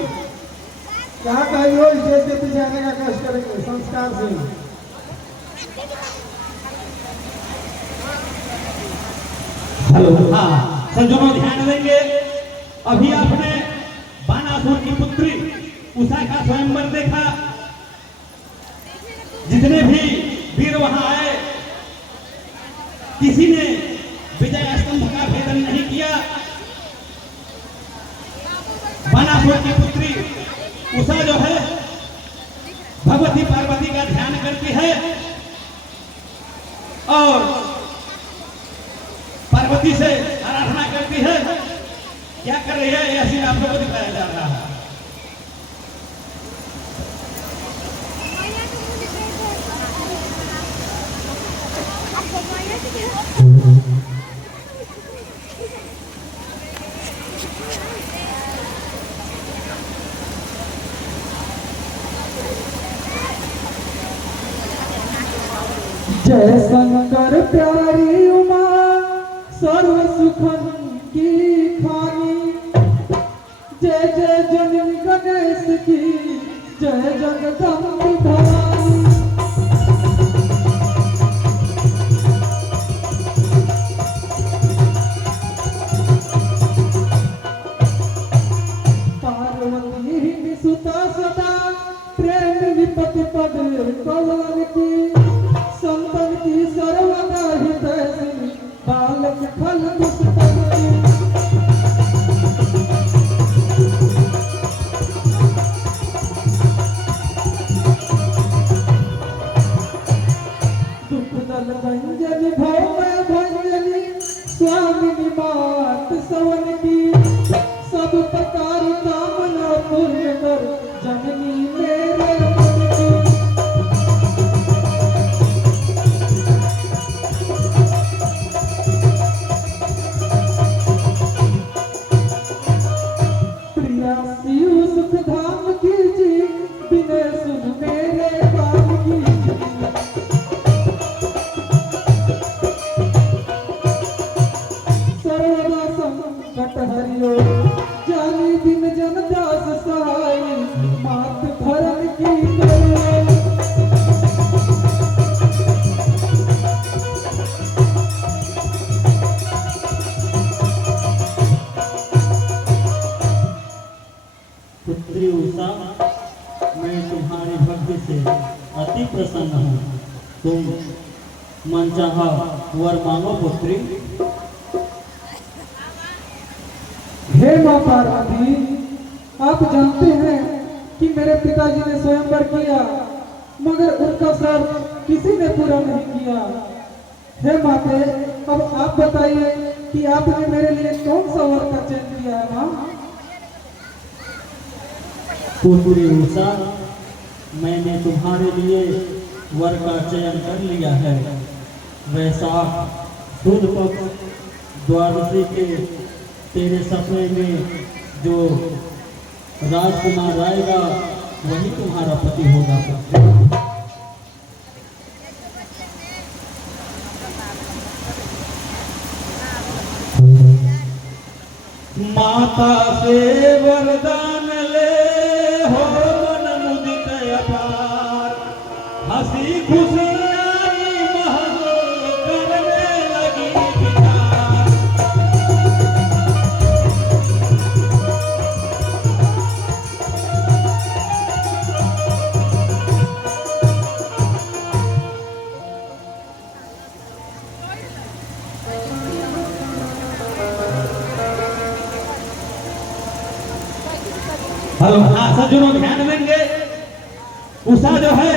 क्या कहियो स्टेज के पीछे आने का कष्ट करेंगे। संस्कार सिंह हेलो। हाँ सज्जनों ध्यान देंगे, अभी आपने बानासुर की पुत्री उषा का स्वयंवर देखा। जितने भी वीर वहां आए किसी ने विजय स्तंभ का भेदन नहीं किया। बानासुर की पुत्री उषा जो है भगवती पार्वती का ध्यान करती है और पार्वती से आराधना करती है। क्या कर रही है यह सीन आप लोगों को दिखाया जा रहा है। जय शंकर प्यारी उमा सर्व सुखन की खानी। जय जय जननी गणेश की जय जगदम्बे भवानी। पार्वती सुता सदा प्रेम विपत्ति पद कल्याण की। संतन की सर्वदा हितैषी बालक फल दुष्टन की। दुख दल भंजनी भौमय भंजनी स्वामिनी मात सवन की। सब प्रकार कामना पूर्ण कर जननी मेरे मन की। तुम मनचाहा वर मांगो पुत्री। हे माँ पार्वती, आप जानते हैं कि मेरे पिताजी ने स्वयंवर किया, मगर उनका शर्त किसी ने पूरा नहीं किया। हे माते, अब आप बताइए कि आपने मेरे लिए कौन सा वर का चयन किया है माँ? पुत्री उषा, मैंने तुम्हारे लिए वर का चयन कर लिया है। वैशाख शुद्ध पक्ष द्वादशी के तेरे सपने में जो राजकुमार आएगा वही तुम्हारा पति होगा पुत्री। माता से वरदान ले हो मन मुदित अपार, हंसी खुशी आई महल करने लगी विचार। हेलो, हाँ सज्जनों ध्यान देंगे। उषा जो है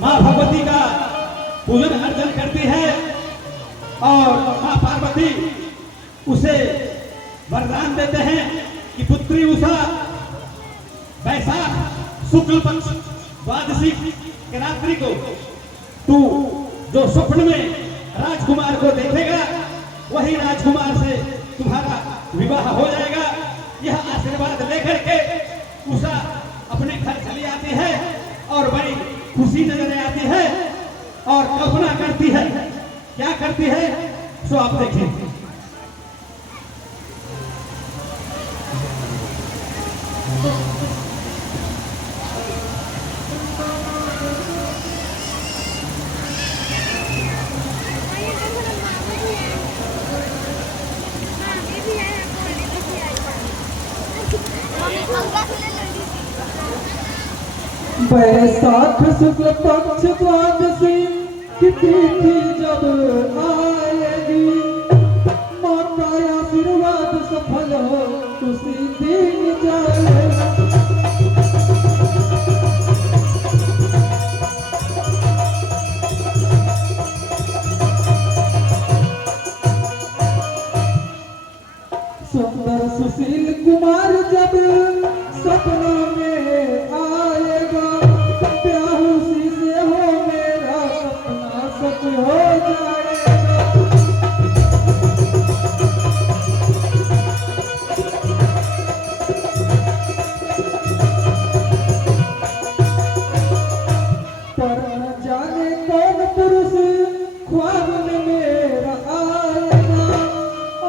माँ भगवती का पूजन अर्चन करती है और माँ पार्वती उसे वरदान देते हैं कि पुत्री उषा, वैशाख शुक्ल पक्ष द्वादशी के रात्रि को तू जो स्वप्न में राजकुमार को देखेगा वही राजकुमार से तुम्हारा विवाह हो जाएगा। यह आशीर्वाद लेकर के उषा अपने घर चली आती है और बड़ी खुशी नजर आती है और कल्पना करती है। क्या करती है सो आप देखें। वैशाख शुक्ल पक्ष द्वादशी की तिथि जब आएगी, माता आशीर्वाद सफल हो उसी दिन जाएगा। सुंदर सुशील कुमार जब सपना में आएगा, ब्याह उसी से हो मेरा सपना सच हो जाएगा। पर न जाने कौन पुरुष ख्वाब में मेरा आएगा,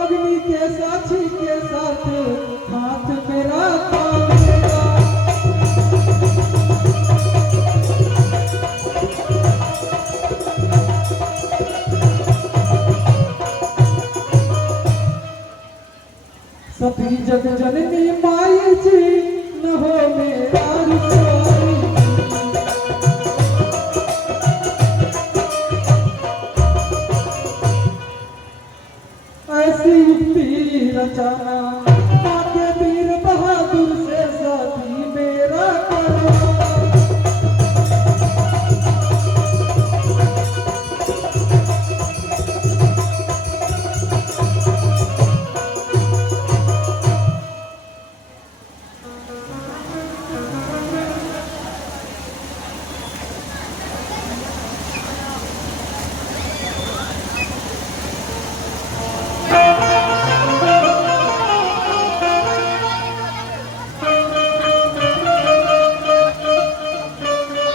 अग्नि के साक्षी के साथ हाथ मेरा थामेगा। सती जग जननी माई जी न हो मेरा रुसवाई। ऐसी युक्ति रचाना आगे वीर बहादुर से साथी मेरा करवाना।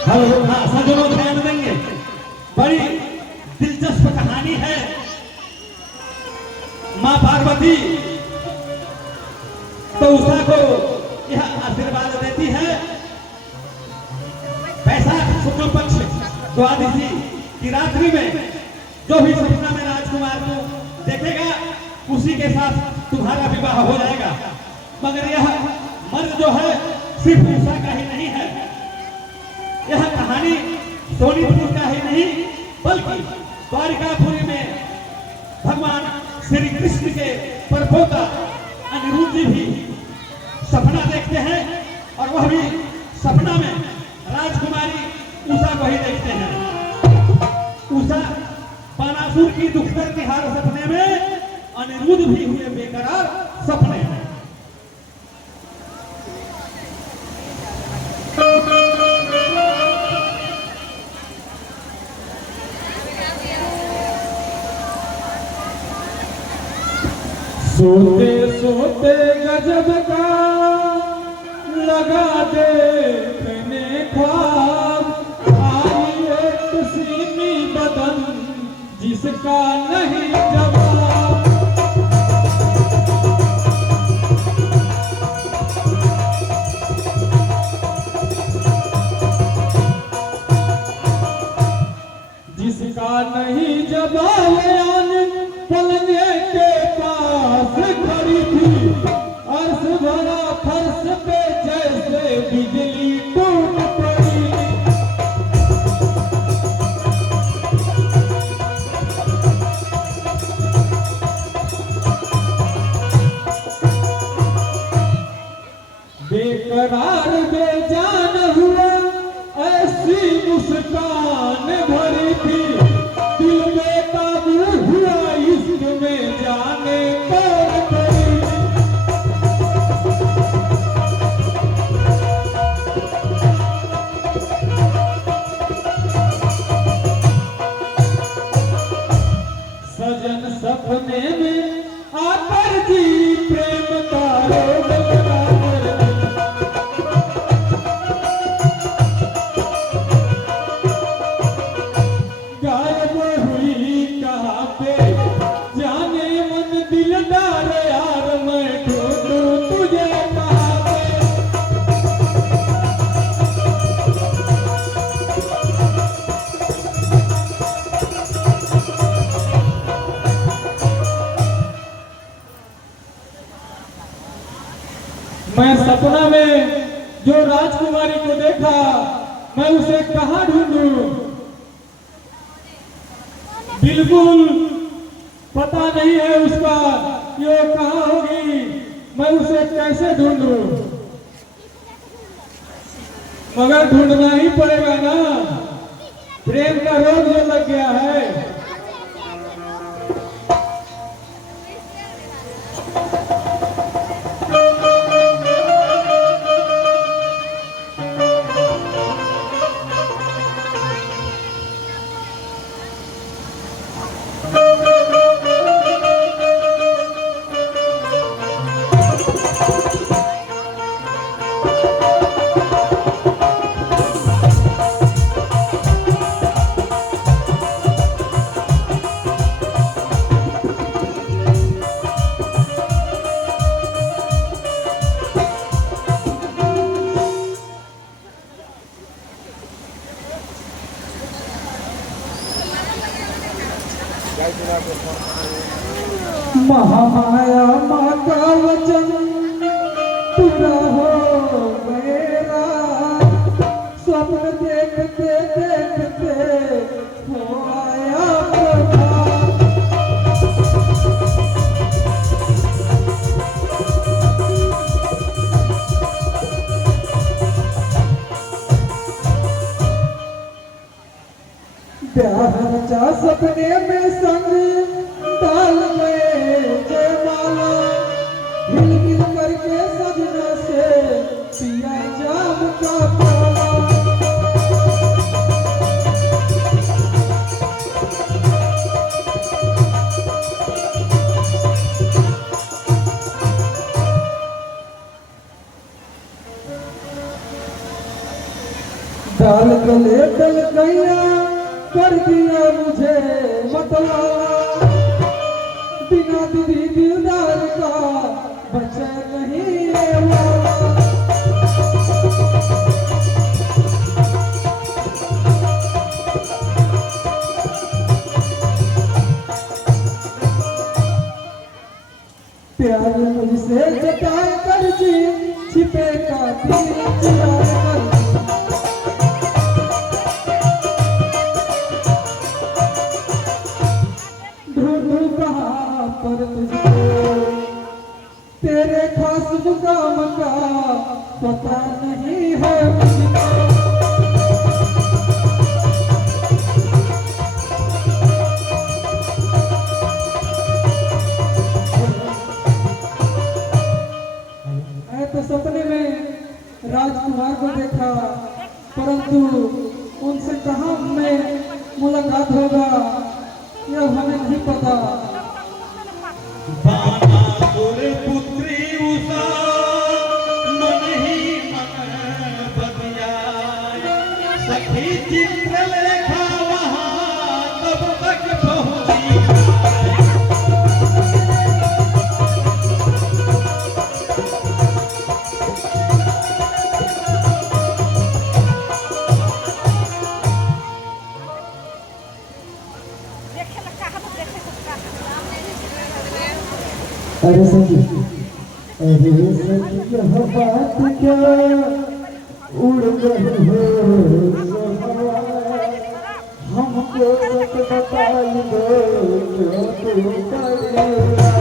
हेलो, हाँ सज्जनों ध्यान देंगे। बड़ी दिलचस्प कहानी है। माँ पार्वती तो उषा को यह आशीर्वाद देती है, वैशाख शुक्ल पक्ष द्वादशी की रात्रि में जो भी सपना में राजकुमार को देखेगा उसी के साथ तुम्हारा विवाह हो जाएगा। मगर यह मर्द जो है सिर्फ उषा का ही नहीं है। यह कहानी सोनीतपुर का ही नहीं बल्कि द्वारिकापुरी में भगवान श्री कृष्ण के परपोता अनिरुद्ध जी भी सपना देखते हैं और वह भी सपना में राजकुमारी उषा को ही देखते हैं। उषा बानासुर की दुखद निहार सपने में, अनिरुद्ध भी हुए बेकरार सपने में। सोते सोते गजब का लगा देखने ख्वाब, आई एक सीमी बदन जिसका नहीं जवाब। जिसका नहीं जवाब पलंगे के पास खड़ी थी, अर्श भरा फर्श पे जैसे बिजली टूट पड़ी। बेकरार बेजान हुआ, ऐसी मुस्कान भरी थी, दिल बेकाबू हुआ, इश्क में जाने कौन पड़ी। सजन सपने में आकर जी प्रेम का रोग लगा कर, गायब हुई कहाँ पे जाने मन दिलदार यार, मैं ढूंढूं तुझे कहाँ पे। मैं सपना में जो राजकुमारी को देखा, मैं उसे कहाँ ढूंढूं, बिल्कुल पता नहीं है उसका कि वो कहाँ होगी, मैं उसे कैसे ढूंढूं। मगर ढूंढना ही पड़ेगा ना, प्रेम का रोग जो लग गया है। महामाया माँ का वचन पूरा हो मेरा, स्वप्न देखते देखते हो आया प्रभात। प्यार रचा सपने में संग डाल गए जयमाला, हिल मिल करके सजना से पिया जाम का प्याला। डाल गले डल गया कर दिया मुझे मतवाला, बिना दीदी दिलदार का बचा नहीं ये वाला। प्यार मुझसे जता कर जी छिपे का दिल चिरा कर, पर तुझको तेरे खास मुकाम का पता नहीं है मुझको। मैं तो सपने में राजकुमार को देखा, परंतु उनसे कहाँ में मुलाकात होगा यह हमें नहीं पता। बानासुर पुत्री उषा मन ही मन बतियाए, सखी चित्र लेखा वहाँ तब तक पहुँची। अरे सखी यह बात क्या उड़ गई हो हमको सच बताई दो क्यों तू करेगा।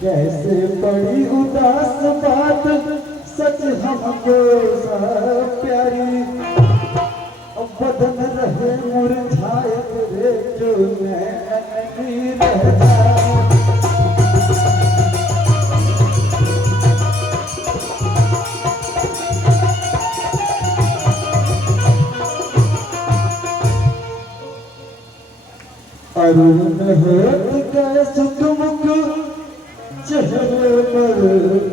कैसे बड़ी उदास बात सच हमको सब प्यारी, अब बदन रहे मुरझाए रे जो नहीं रह जाए। अरुण होत गए सुखमुख चेहरे पर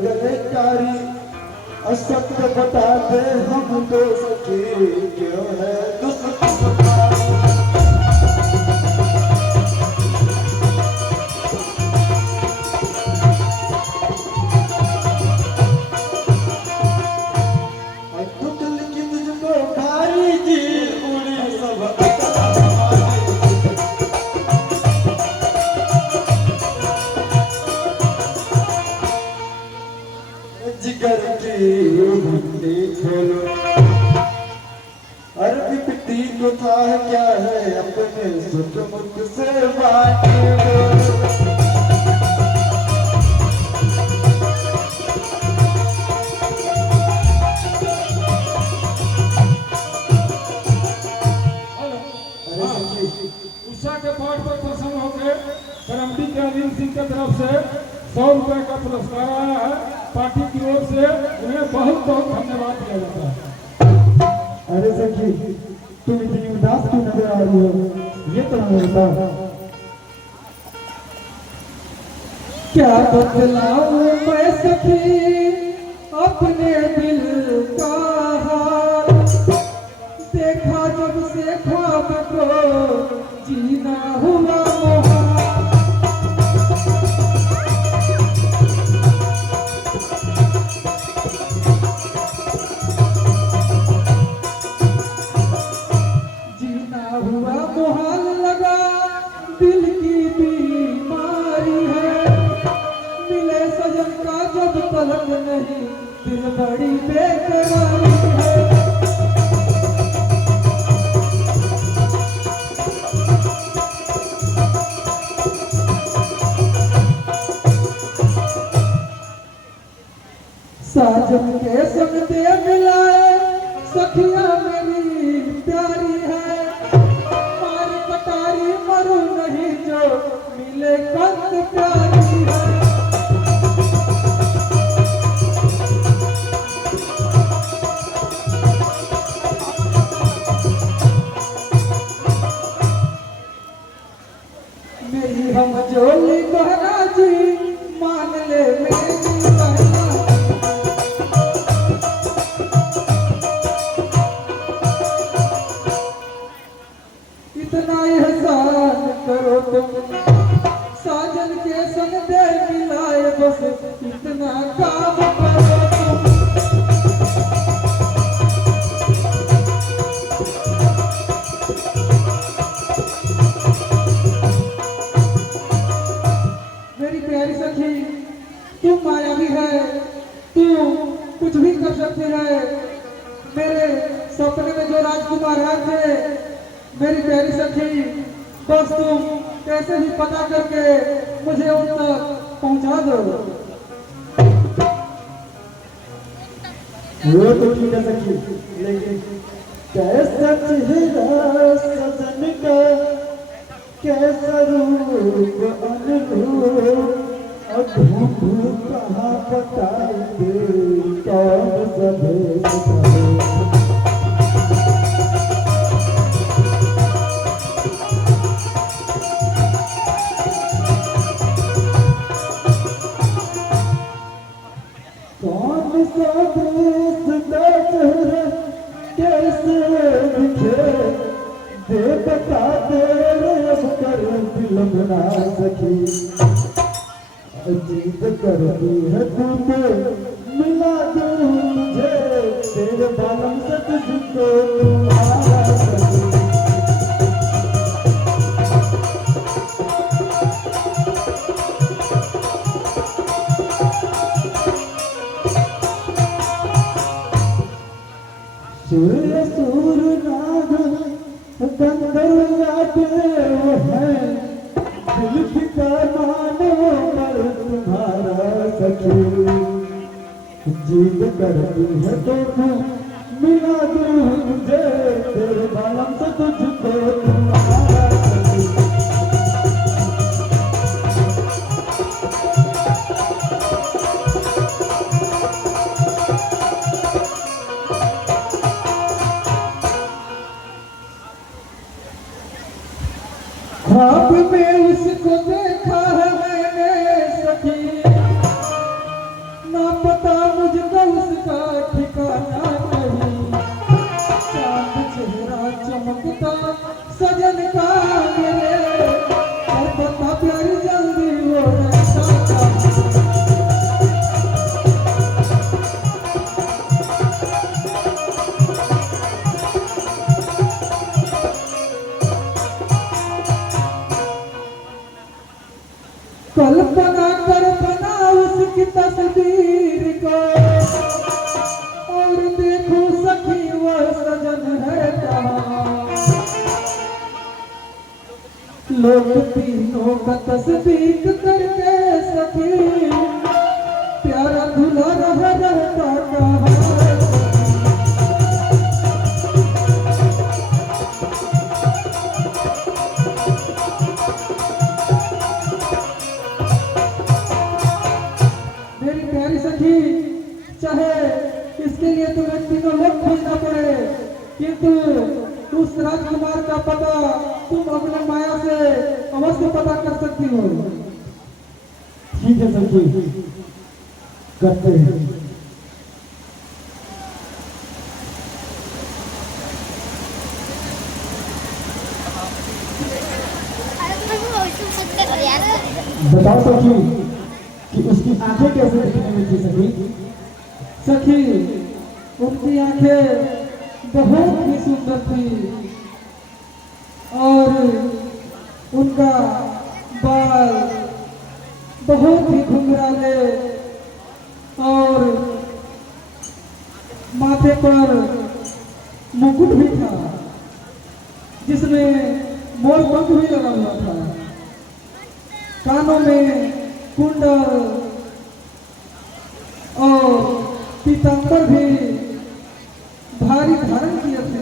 गए कारी, असत्य बता दे हमको सखी क्यों है दुश्मनी। दुख लिखी तुझको भारी जी उड़ी सब जिगर की मुट्ठी खोलो, अरबी पिट्टी को था क्या है अपने सुख मुख से बांटे। उषा के पाठ पर प्रसन्न होकर करमटी के अरविंद सिंह की तरफ से 100 रुपए का पुरस्कार आया है। पार्टी की ओर से उन्हें बहुत बहुत धन्यवाद दिया जाता है। अरे सखी तुम इतनी उदास क्यों नजर आ रही हो, ये तो हमें बता। क्या बतलाऊं मैं सखी अपने दिल का हाल, देखा जब से ख्वाब को जीना हुआ मोहाल। जीना हुआ मोहाल लगा दिल की बीमारी है, मिले सजन का जब तलक नहीं दिल बड़ी बेकरारी है। साजन के संग दे मिलाए सखिया मेरी प्यारी है, मारी कटारी मरू नहीं जो मिले कंद प्यारी है। मेरी हम जोली बहना जी मान ले मेरी बहना। इतना एहसान करो तुम साजन के संग दे मिलाए, बस इतना काम करो तुम। मेरी प्यारी सखी तू मायावी है, तू कुछ भी कर सकती है। मेरे सपने में जो राजकुमार आए थे, मेरी प्यारी सखी, बस तुम कैसे भी पता करके मुझे उन तक पहुंचा दो। वो तो ठीक है सखी, लेकिन कैसा चेहरा सजन का, कैसा रूप अनुरूप, अब ढूंढूं कहाँ बताए दे, कौन सा भेष करे। कौन सा देश का चेहरा कैसे दिखे, दे बता दे अब कर दिल बना सकी। अजीब करती है तूने, मिला दूं तुझे, तेरे बालम से तुझको तुम्हारा सकी। सूर्य सूर नाग गंधर्व देव है, दिल फिका मानो पर तुम्हारा सखी। जीत करती है दोनों, मिला दूं तुझे, तेरे बालम से तुझको तुम्हारा सखी। ख्वाब में उसको देखा है मैंने सखी, ना पता मुझको उसका ठिकाना नहीं। चांद चेहरा चमकता सजन का मेरे, और पता प्यारी जल्दी वो रहता था। कल्पना कर बना उसकी तस्वीर को, और देखो सखी वह सजन है कहाँ। लोग तीनों का तस्वीर करके सखी, प्यारा दूल्हा रहता कहाँ। चाहे इसके लिए तुम्हें तीनों लोग खोजना पड़े, किंतु उस राजकुमार का पता तुम अपने माया से अवश्य पता कर सकती हो। ठीक है सखी, करते हैं। बताओ सखी कि उसकी आंखें कैसे दिखने में थी सखी? सखी, उनकी आंखें बहुत ही सुंदर थी, और उनका बाल बहुत ही घुंघराले, और माथे पर मुकुट भी था जिसमें मोर पंख भी लगा हुआ था। कानों में कुंडल और पीतांबर भी भारी धारण किए थे।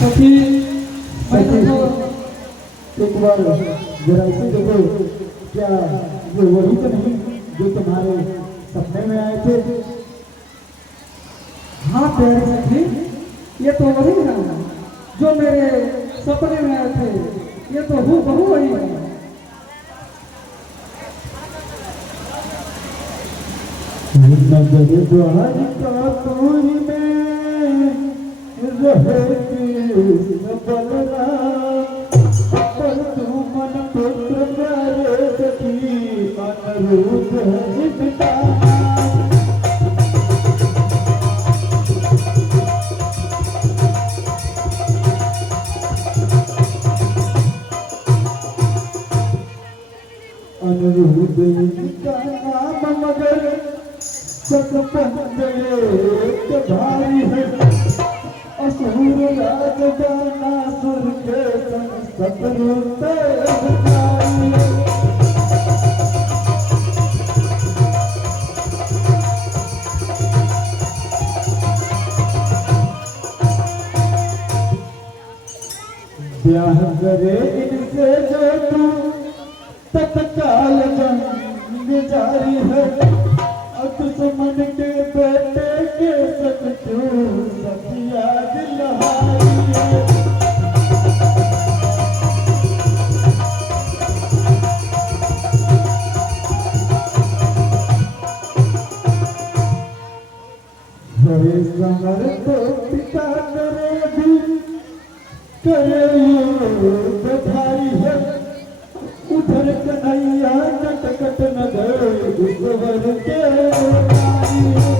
सखी, मैंने तो एक बार जरा इसे देखो, क्या ये वही तो नहीं जो तुम्हारे सपने में आए थे? हाँ प्यारी सखी, ये तो वही है जो मेरे सपने में आए थे, ये तो हूबहू वही है। नगर द्वारिकापुर में रहे कृष्ण बलराम, पर तू मन पुत्र प्यारे सखी, अनुरूप है इनका। सतपंच भारी है असुर राज बानासुर के संग शत्रु भारी है। ब्याह करे इनसे जो तू तत्काल जंग जारी है दुश्मन के बेटे के संग तू सखिया दिलहारी है। हरे समर तो पिता करे भी करे बधाई है उधर कन्हैया नटकट नगर ईश्वर के नारी है।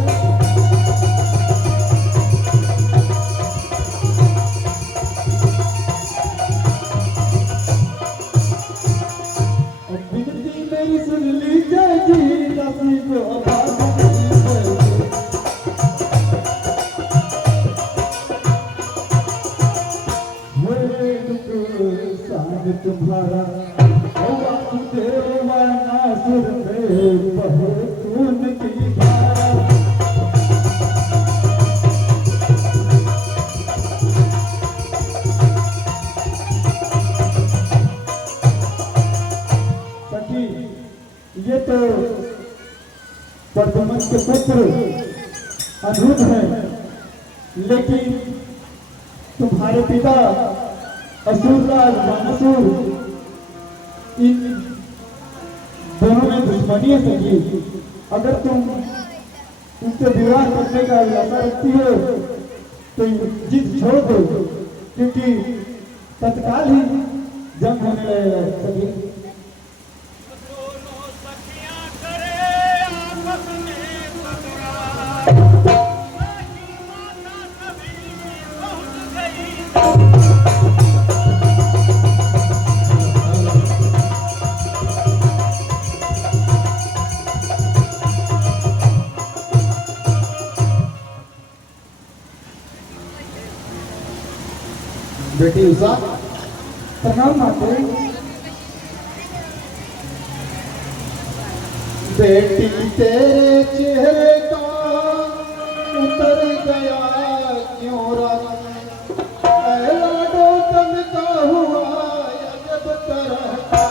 अब बिनती मेरी सुन लीजिए जी दासी को आवाज दीजिए। तुम्हारा वासुदेव वानासुर में बहे खून की धारा। सखी ये तो प्रद्युम्न के पुत्र अनिरुद्ध हैं, लेकिन तुम्हारे पिता असुरराज बानासुर इन दोनों में दुश्मनी है सखी। अगर तुम उनसे विवाह करने का इरादा रखती हो तो जिद छोड़ दो, क्योंकि तत्काल ही जंग होने लगेगा सखी। बेटी उषा प्रणाम माते। बेटी तेरे चेहरे का उतर गया क्यों रंग लाडो तन का हुआ अजब तरह का।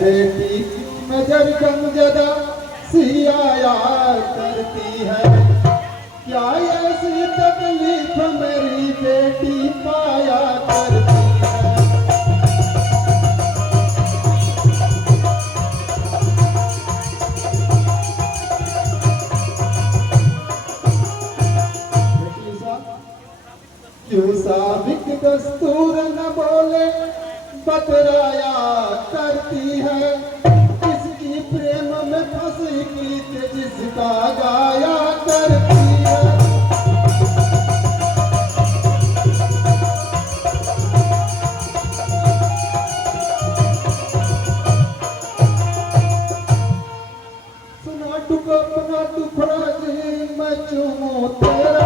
बेटी नजर गमजदा सियाया करती है, क्या ऐसी तकलीफ मेरी बेटी पाया करती है। क्यों साबिक दस्तूर न बोले बतराया करती है, किसकी प्रेम में फंस गीत जिसका गाया करती है। सुना टुक अपना टुकड़ा जी मैं चूमू तेरा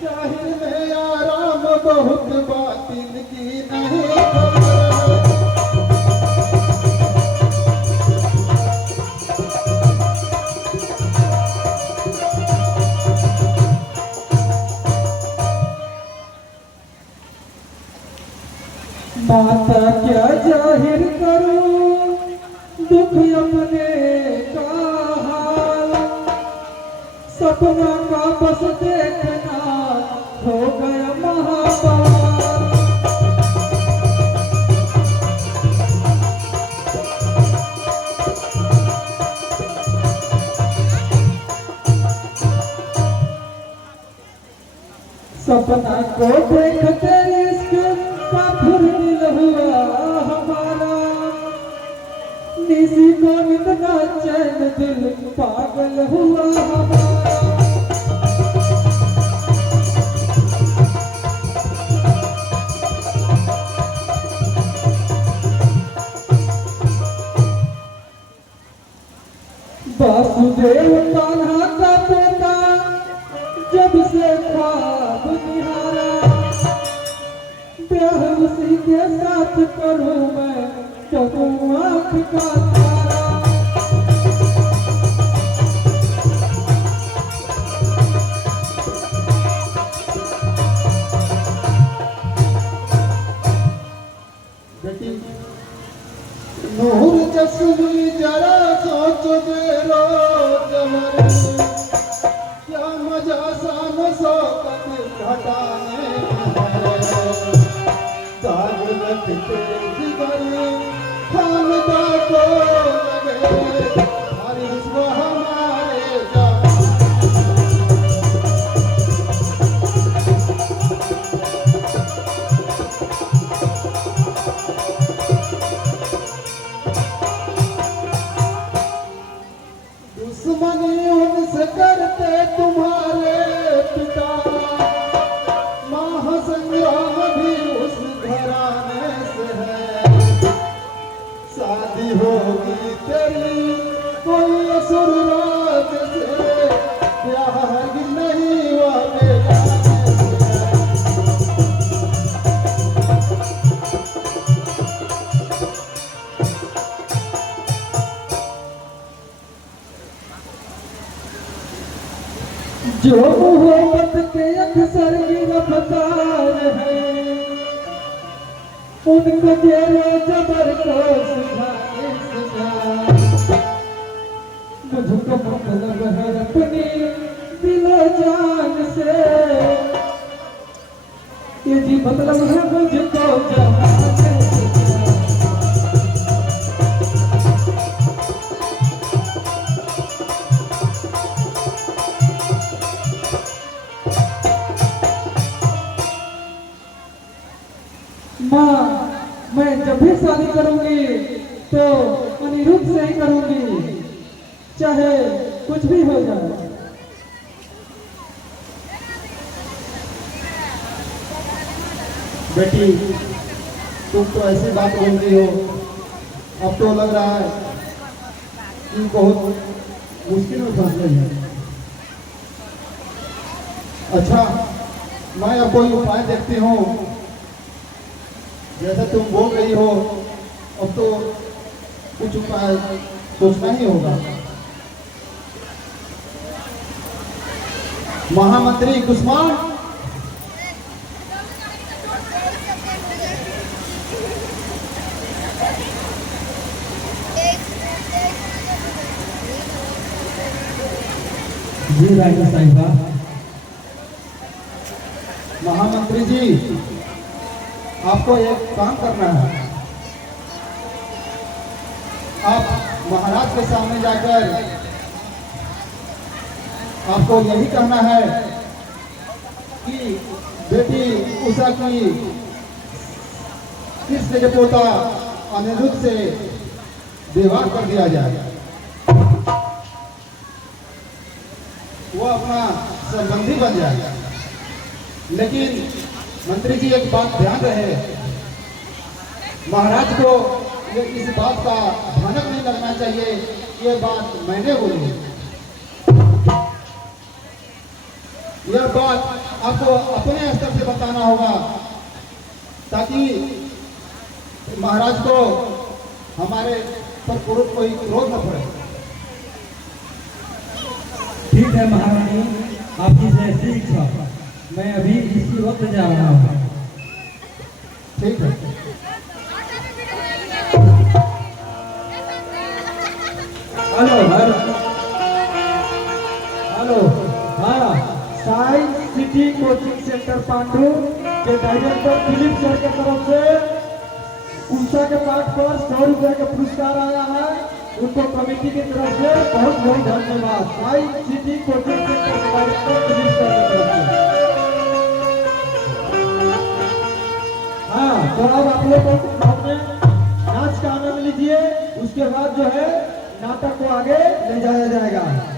जाहिर में आराम बहुत बातिन की नहीं खबर है। माता क्या जाहिर करूं दुख अपने का हाल, सपना का बस देखना हो गया महाबाल। सपना को देख तेरी चैन दिल पागल हुआ हमारा। वासुदेव कान्हा का पोता जब से ख्वाब निहारा, ब्याह उसी के साथ करूं मैं करूं आँख का तारा। बेटी नूर जसवी जरा सोच दे रो जमरे, क्या मजा शान शौकत घटाने में, दाग लगते जिगर खानदा को लगे, हरी हुस्न हमारे जान। दुश्मनी उनसे करते तुम्हारे पिता, महासंग्राम भी उस घराने से है, शादी होगी तेरी कोई असुर राज से, ब्याह हरगिज़ नहीं हुआ बेगाने से है। जो मोहब्बत के अक्सर गिरफ्तार है, उनको जेरो जबर को सुधारे सजा। मुझको मतलब है अपनी दिलो जान से, ये जी मतलब है मुझको जमाने से। माँ, मैं जब भी शादी करूंगी तो अनिरुद्ध से ही करूंगी, चाहे कुछ भी हो जाए। बेटी तुम तो ऐसी बात बोलती हो, अब तो लग रहा है कि बहुत मुश्किल में फंस गई है। अच्छा, मैं अब कोई उपाय देखती हूँ, जैसे तुम बोल रही हो, अब तो कुछ उपाय सोचना ही होगा। महामंत्री कुष्मान, जी राजा साहिबा। महामंत्री जी, आपको एक काम करना है। आप महाराज के सामने जाकर आपको यही कहना है कि बेटी उषा की कृष्ण के पोता अनिरुद्ध से विवाह कर दिया जाए। वो अपना संबंधी बन जाए। लेकिन मंत्री जी एक बात ध्यान रहे, महाराज को ये इस बात का भनक नहीं लगना चाहिए, ये बात मैंने बोली। यह बात आपको अपने स्तर से बताना होगा, ताकि महाराज को हमारे पर कोई क्रोध न पड़े। ठीक है महारानी, आपकी जैसी इच्छा। मैं अभी इसी वक्त जा रहा हूँ। ठीक है। हेलो हेलो हेलो, हाँ, science city coaching centre Pandu के डायरेक्टर दिलीप सर के तरफ से उषा के पाठ पर 100 रुपए का पुरस्कार आया है। उनको कमेटी की तरफ से बहुत बहुत धन्यवाद। साइंस सिटी कोचिंग सेंटर के डायरेक्टर दिलीप सर की तरफ से। हाँ, तो अब आप लोग अपने नाच का आनंद लीजिए। उसके बाद जो है नाटक को आगे ले जाया जाएगा।